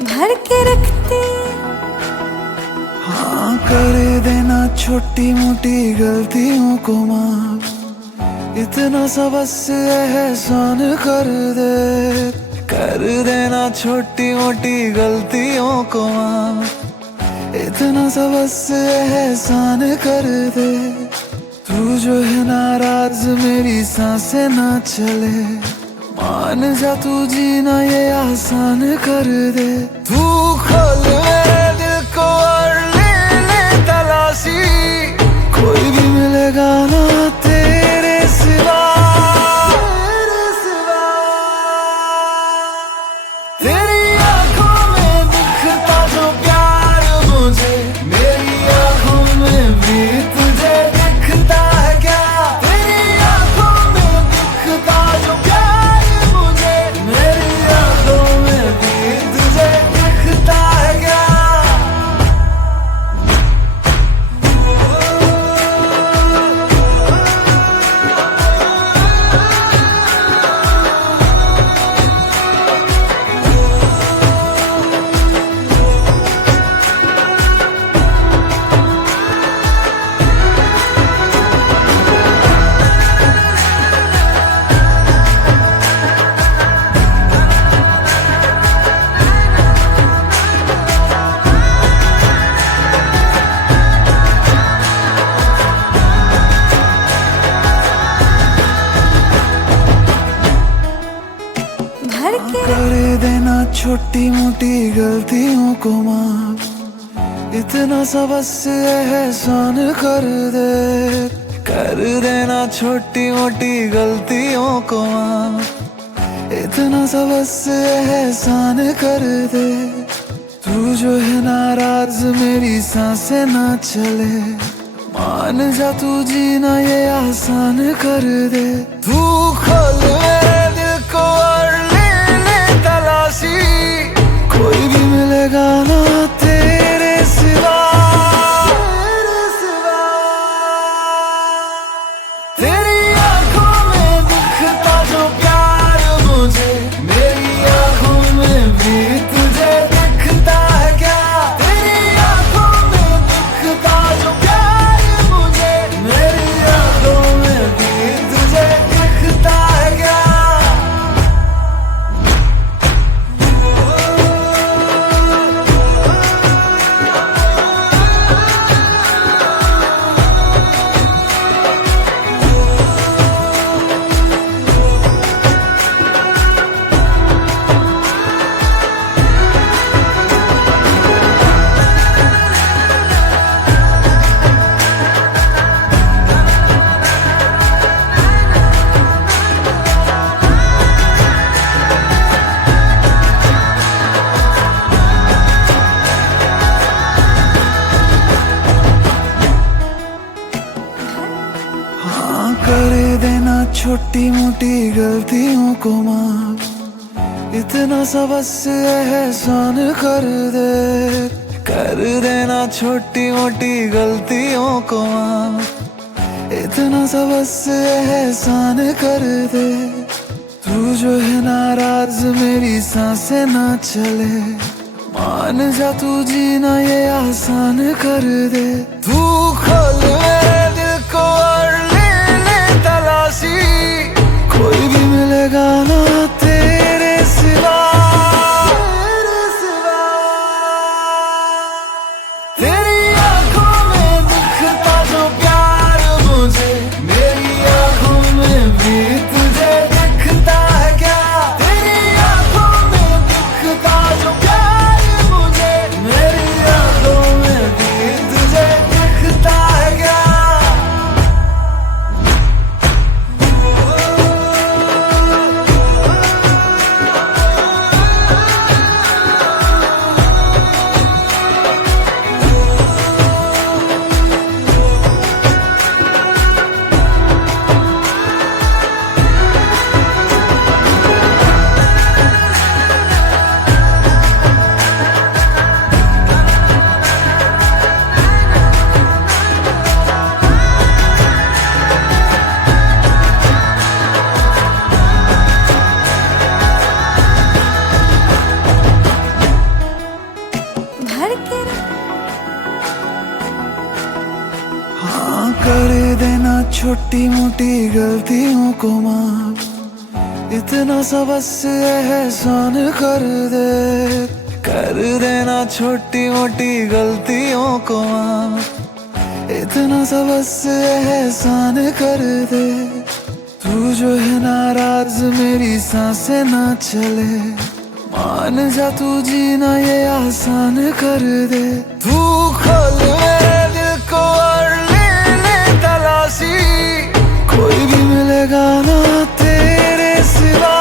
भर के रखती हाँ कर देना छोटी मोटी गलतियों को माफ, इतना सा बस एहसान कर देना छोटी मोटी गलतियों को माफ, इतना सा बस एहसान कर दे। तू जो है नाराज मेरी सांसें ना चले, मान जा तू जीना ये आसान कर दे। तू खोल मेरे दिल को और ले ले तलाशी, कोई भी मिलेगा ना तेरे सिवा। तेरी आंखों में दिखता जो प्यार मुझे, मेरी आंखों में भी तुझे दिखता है क्या? तेरी आंखों में दिखता जो प्यार मुझे, मेरी आंखों में भी तुझे दिखता है क्या? भर के कर देना छोटी मोटी गलतियों को माफ, इतना सा बस एहसान कर देना छोटी मोटी गलतियों को माफ, इतना सा बस एहसान कर दे। तू जो है नाराज मेरी सांसें ना चले, मान जा तू जीना ये आसान कर दे। तू खोल मेरे दिल को और ले ले तलाशी, कोई भी मिलेगा ना तेरे सिवा। तेरी आंखों में दिखता जो प्यार मुझे, मेरी आंखों में भी तुझे दिखता है क्या? तेरी आंखों में दिखता जो प्यार मुझे, मेरी आंखों में भी तुझे दिखता है क्या? छोटी मोटी गलतियों को माफ, इतना सा बस एहसान कर देना छोटी मोटी गलतियों को माफ, इतना सा बस एहसान कर दे। तू जो है नाराज मेरी सांसें ना चले, मान जा तू जीना ये आसान कर दे। तू खोल मेरे दिल को और ले ले तलाशी, कोई भी मिलेगा ना तेरे सिवा। तेरी आंखों में दिखता जो प्यार मुझे, मेरी आंखों में भी तुझे दिखता है क्या? तेरी आंखों में दिखता जो प्यार मुझे, मेरी आंखों में भी तुझे दिखता है क्या? भर के हाँ कर देना छोटी मोटी गलतियों को माफ, इतना सा बस एहसान कर देना छोटी मोटी गलतियों को माफ, इतना सा बस एहसान कर दे। तू जो है नाराज मेरी सांसें ना चले, मान जा तू जीना ये आसान कर दे। तू खोल मेरे दिल को और ले ले तलाशी, कोई भी मिलेगा ना तेरे सिवा।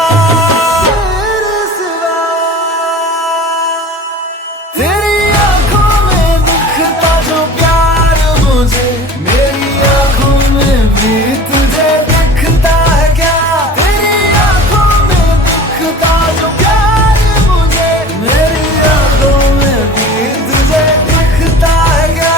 तेरी आंखों में दिखता जो प्यार मुझे, मेरी आंखों में भी तुझे दिखता है क्या? तेरी आंखों में दिखता जो प्यार मुझे, मेरी आंखों में भी तुझे दिखता है क्या?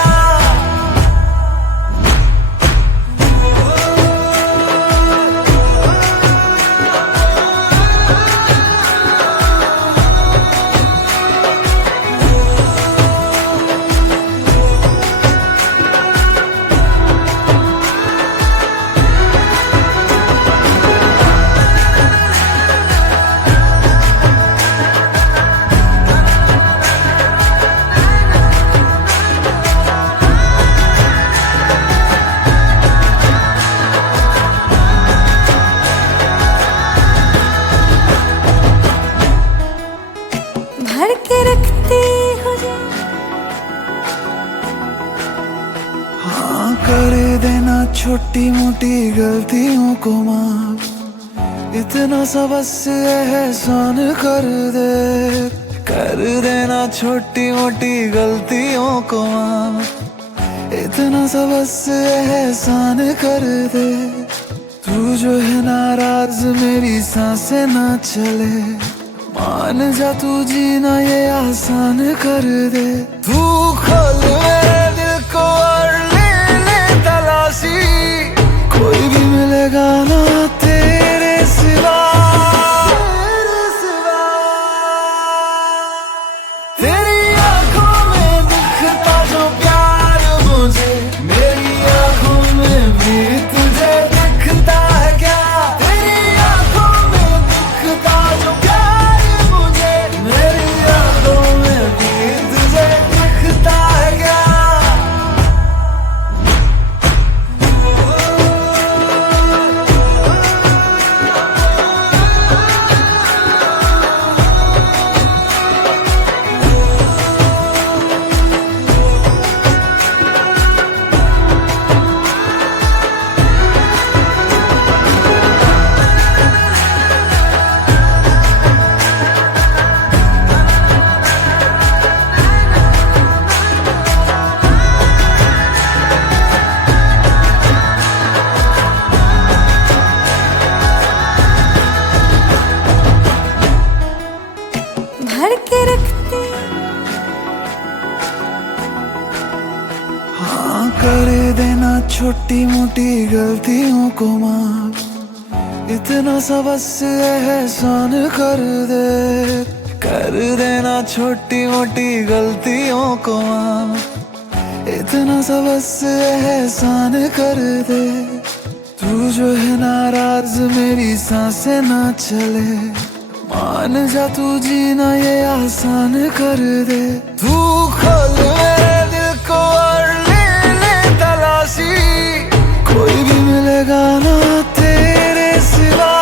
भर के रखती हूँ हाँ कर देना छोटी मोटी गलतियों को माफ, इतना सा बस एहसान कर देना छोटी मोटी गलतियों को माफ, इतना सा बस एहसान कर दे। तू जो है नाराज मेरी सांसें ना चले, मान जा तू जीना ये आसान कर दे। तू खोल मेरे दिल को और ले ले तलाशी, कोई भी मिलेगा ना तेरे सिवा। तेरी आंखों में दिखता जो प्यार मुझे, मेरी आंखों में भी तुझे दिखता है क्या? तेरी आंखों में दिखता जो प्यार मुझे, मेरी आंखों में भी तुझे दिखता हाँ कर देना छोटी मोटी गलतियों को माफ, इतना सा बस एहसान कर देना छोटी मोटी गलतियों को माफ, इतना सा बस एहसान कर दे। तू जो है नाराज मेरी सांसें ना चले, मान जा तू जीना ये आसान कर दे। तू खोल मेरे दिल को और ले तलाशी, कोई भी मिलेगा ना तेरे सिवा।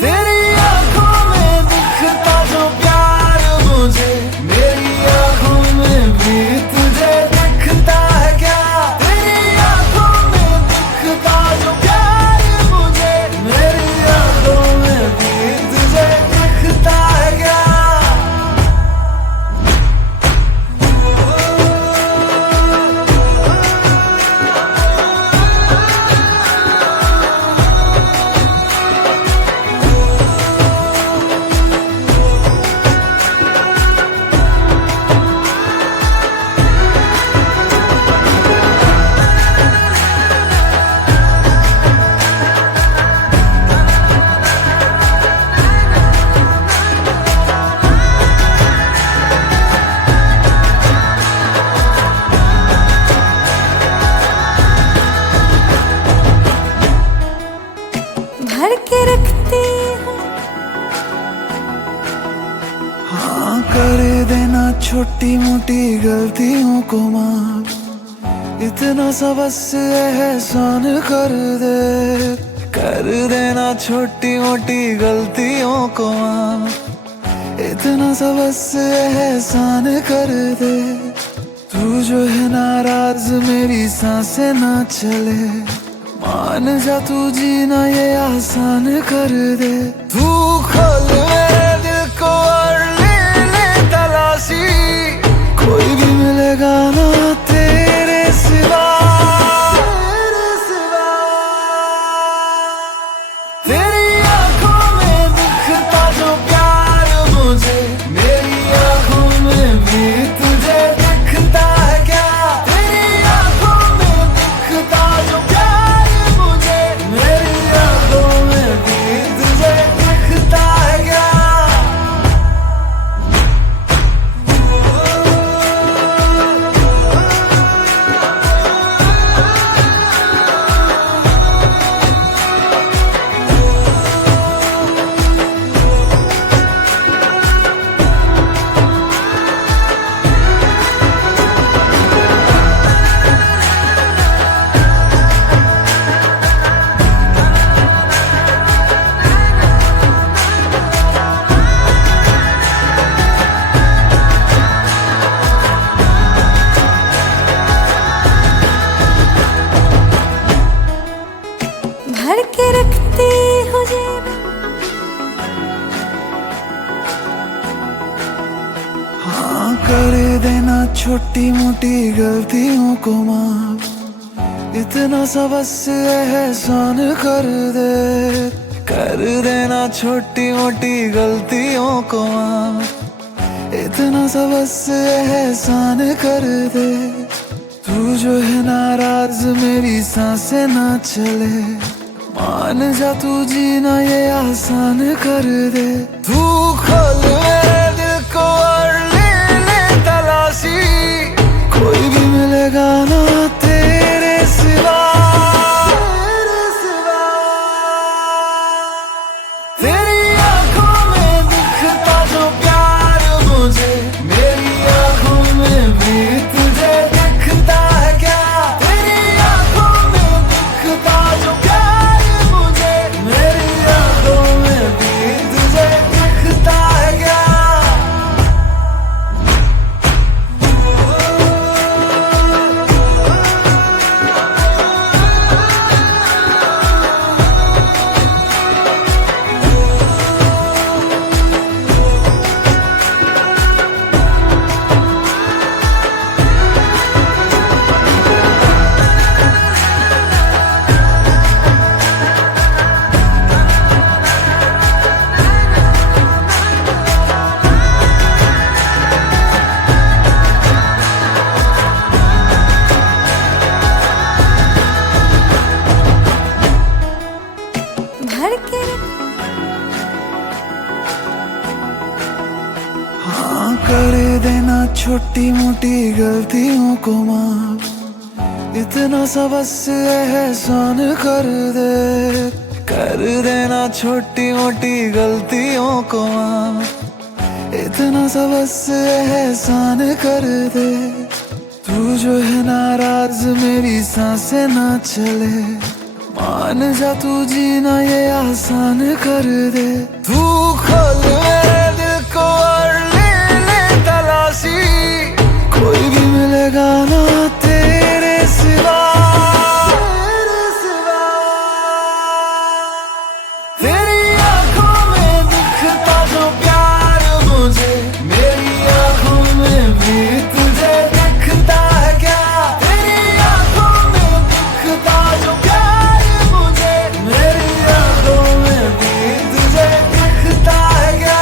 तेरी आंखों में दिखता जो प्यार मुझे, मेरी आंखों में भी तुझे दिखता है क्या? तेरी आंखों में दिखता जो प्यार मुझे, मेरी आंखों में भी तुझे दिखता है क्या? भर के रखती हूँ। हाँ कर देना छोटी मोटी गलतियों को माफ, इतना सा बस एहसान कर देना छोटी मोटी गलतियों को माफ, इतना सा बस एहसान कर दे। तू जो है नाराज मेरी सांसें ना चले, मान जा तू जीना ये आसान कर दे। तू खोल मेरे दिल को और ले तलाशी, कोई भी मिलेगा ना तेरे सिवा। तेरी आंखों में दिखता जो प्यार मुझे, मेरी आंखों में भी तुझे दिखता है क्या? तेरी आंखों में दिखता जो प्यार मुझे, मेरी आंखों में भी तुझे दिखता है क्या? भर के रखती हूँ जेब। हाँ कर देना छोटी मोटी गलतियों को माफ, इतना सा बस एहसान कर देना छोटी मोटी गलतियों को माफ, इतना सा बस एहसान कर दे। तू जो है नाराज मेरी सांसें ना चले, मान जा तू जीना ये आसान कर दे। तू खोल मेरे दिल को और ले तलाशी, कोई भी मिलेगा ना तेरे सिवा। तेरी आंखों में दिखता जो प्यार मुझे, मेरी आंखों में भी तुझे दिखता है क्या? तेरी आंखों में दिखता जो प्यार मुझे, मेरी आंखों में भी तुझे दिखता है क्या? कर देना छोटी मोटी गलतियों को माफ, इतना सा बस एहसान कर देना छोटी मोटी गलतियों को माफ, इतना सा बस एहसान कर दे। तू जो है नाराज मेरी सांसें ना चले, मान जा तू जीना ये आसान कर दे। तू खोल मेरे दिल को और ले तलाशी, कोई भी मिलेगा ना तेरे सिवा। तेरी आंखों में दिखता जो प्यार मुझे, मेरी आंखों में भी तुझे दिखता है क्या? तेरी आंखों में दिखता जो प्यार मुझे, मेरी आंखों में भी तुझे दिखता है क्या?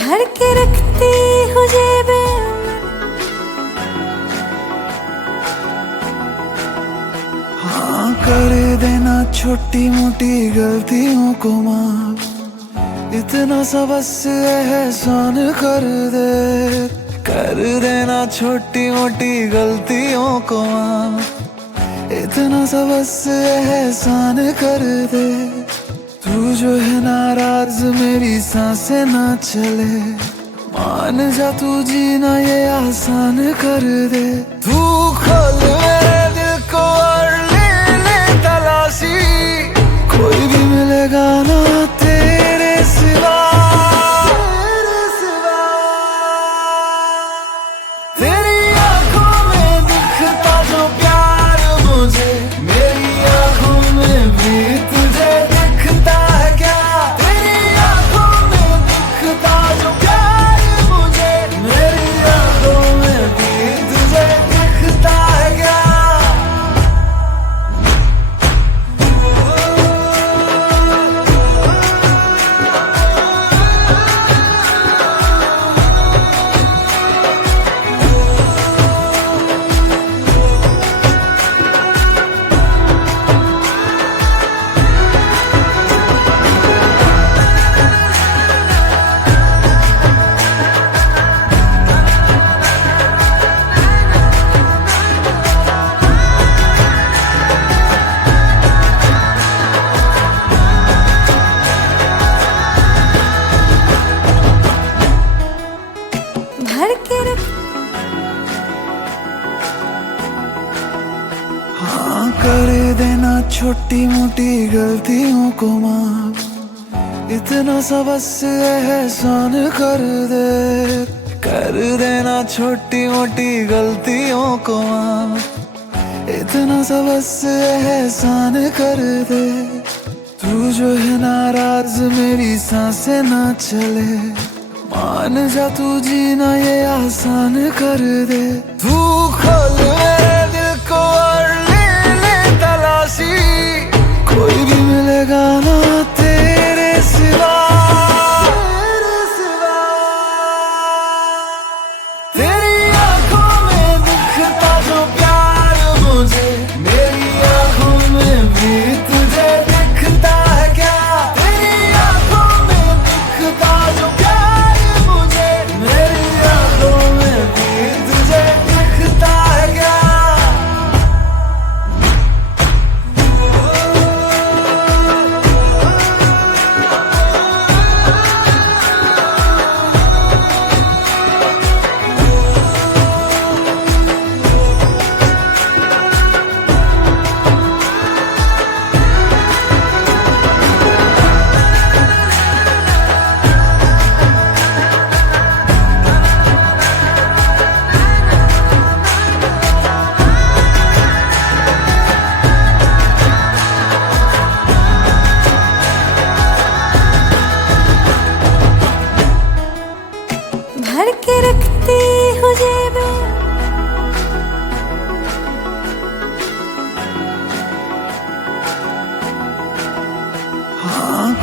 भर के रखती हूँ जेबे में, हाँ कर देना छोटी मोटी गलतियों को माफ, इतना सा बस एहसान कर देना छोटी मोटी गलतियों को माफ, इतना सा बस एहसान कर दे। तू जो है नाराज मेरी सांसें ना चले, मान जा तू जीना ये आसान कर दे। तू खोल मेरे दिल को और ले तलाशी, कोई भी मिलेगा ना तेरे सिवा। तेरी आंखों में दिखता जो प्यार मुझे, मेरी आंखों में भी तुझे दिखता है क्या? तेरी आंखों में दिखता जो प्यार मुझे, मेरी आंखों में भी तुझे दिखता है क्या? भर के रख हाँ कर देना छोटी मोटी गलतियों को माफ, इतना सा बस एहसान कर देना छोटी मोटी गलतियों को माफ, इतना सा बस एहसान कर दे। तू जो है नाराज मेरी सांसें ना चले, मान जा तू जीना ये आसान कर दे। तू खोल मेरे दिल को और ले तलाशी, कोई भी मिलेगा ना तेरे सिवा। तेरी आंखों में दिखता जो प्यार मुझे, मेरी आंखों में भी तुझे दिखता है क्या? तेरी आंखों में दिखता जो प्यार मुझे, मेरी आंखों में भी तुझे दिखता है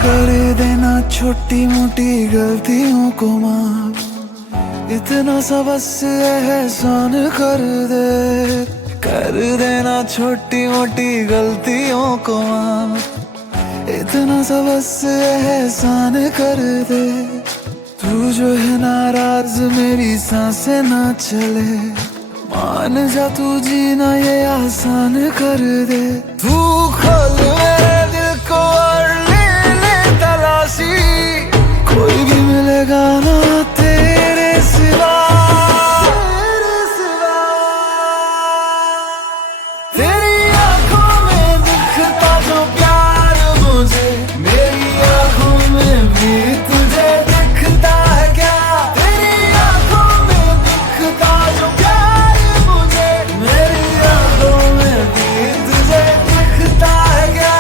कर देना छोटी मोटी गलतियों को माफ, इतना सा बस एहसान कर देना छोटी मोटी गलतियों को माफ, इतना सा बस एहसान कर दे। तू जो है नाराज मेरी सांसें ना चले, मान जा तू जीना ये आसान कर दे। तू खोल मेरे दिल को और ले तलाशी, कोई भी मिलेगा ना तेरे सिवा। तेरी आंखों में दिखता जो प्यार मुझे, मेरी आंखों में भी तुझे दिखता है क्या? तेरी आंखों में दिखता जो प्यार मुझे, मेरी आंखों में भी तुझे दिखता है क्या?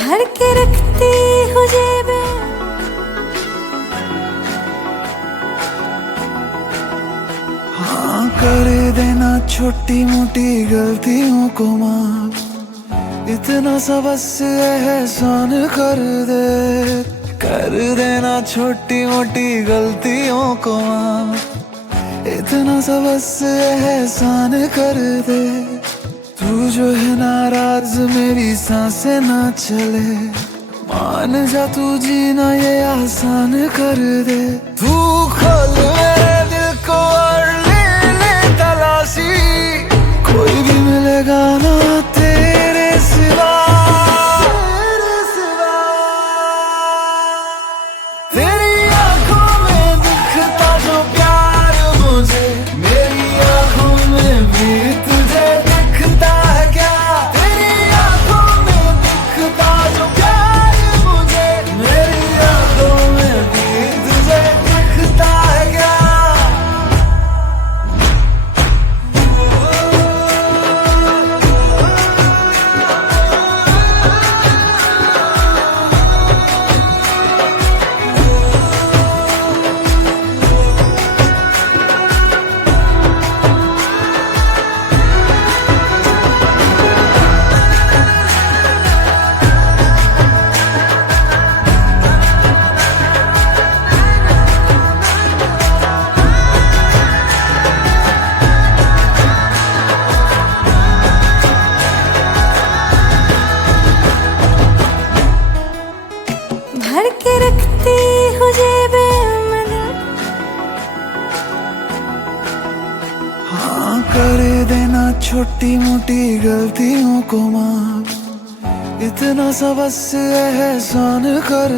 भर के रखती हूँ जेबें, हाँ कर देना छोटी मोटी गलतियों को माफ, इतना सा बस एहसान कर देना छोटी मोटी गलतियों को माफ, इतना सा बस एहसान कर दे। तू जो है नाराज मेरी सांसें ना चले, मान जा तू जीना ये आसान कर दे। तू खोल मेरे दिल को और ले तलाशी, कोई भी मिलेगा ना तेरे सिवा। तेरी आंखों में दिखता जो प्यार मुझे, मेरी आंखों में भी तुझे दिखता है क्या? तेरी आंखों में दिखता जो प्यार मुझे, मेरी आंखों में भी तुझे दिखता है क्या? भर के रखती हूँ जेबें में दिल, हाँ कर देना छोटी मोटी गलतियों को माफ, इतना सा बस एहसान कर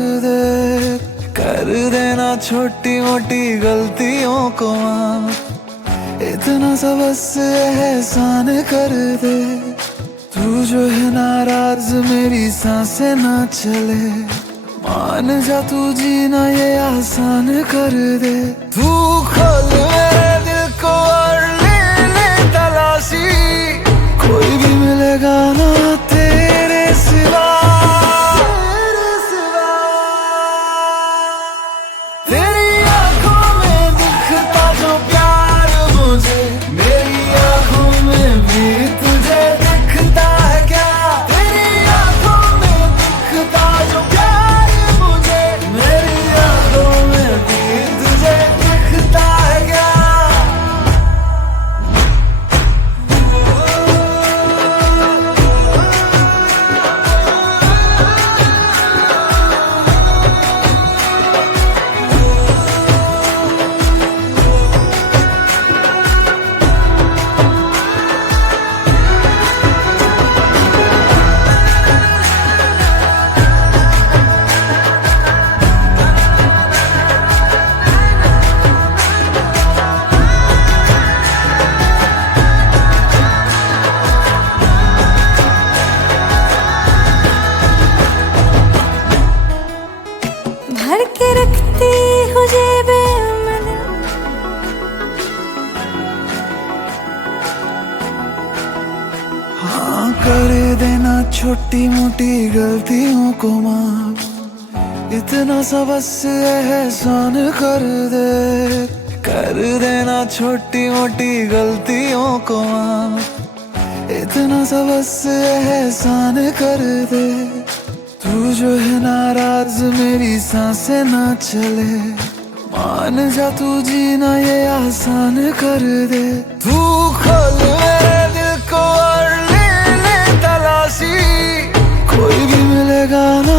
देना छोटी मोटी गलतियों को माफ, इतना सा बस एहसान कर दे। तू जो है नाराज मेरी सांसें ना चले, मान जा तू जीना ये आसान कर दे। तू खोल मेरे दिल को और ले तलाशी, कोई भी मिलेगा ना तेरे सिवा। तेरी आंखों में दिखता जो प्यार मुझे, मेरी आंखों में भी तुझे दिखता है क्या? तेरी आंखों में दिखता जो प्यार मुझे, मेरी आंखों में भी तुझे दिखता है क्या? भर के रखती हूँ जेबे में दिल। हाँ कर देना छोटी मोटी गलतियों को माफ, इतना सा बस एहसान कर देना छोटी मोटी गलतियों को माफ, इतना सा बस एहसान कर दे। तू जो है नाराज मेरी सांसें ना चले, मान जा तू जीना ये आसान कर दे। तू खोल मेरे दिल को और ले ले तलाशी, कोई भी मिलेगा ना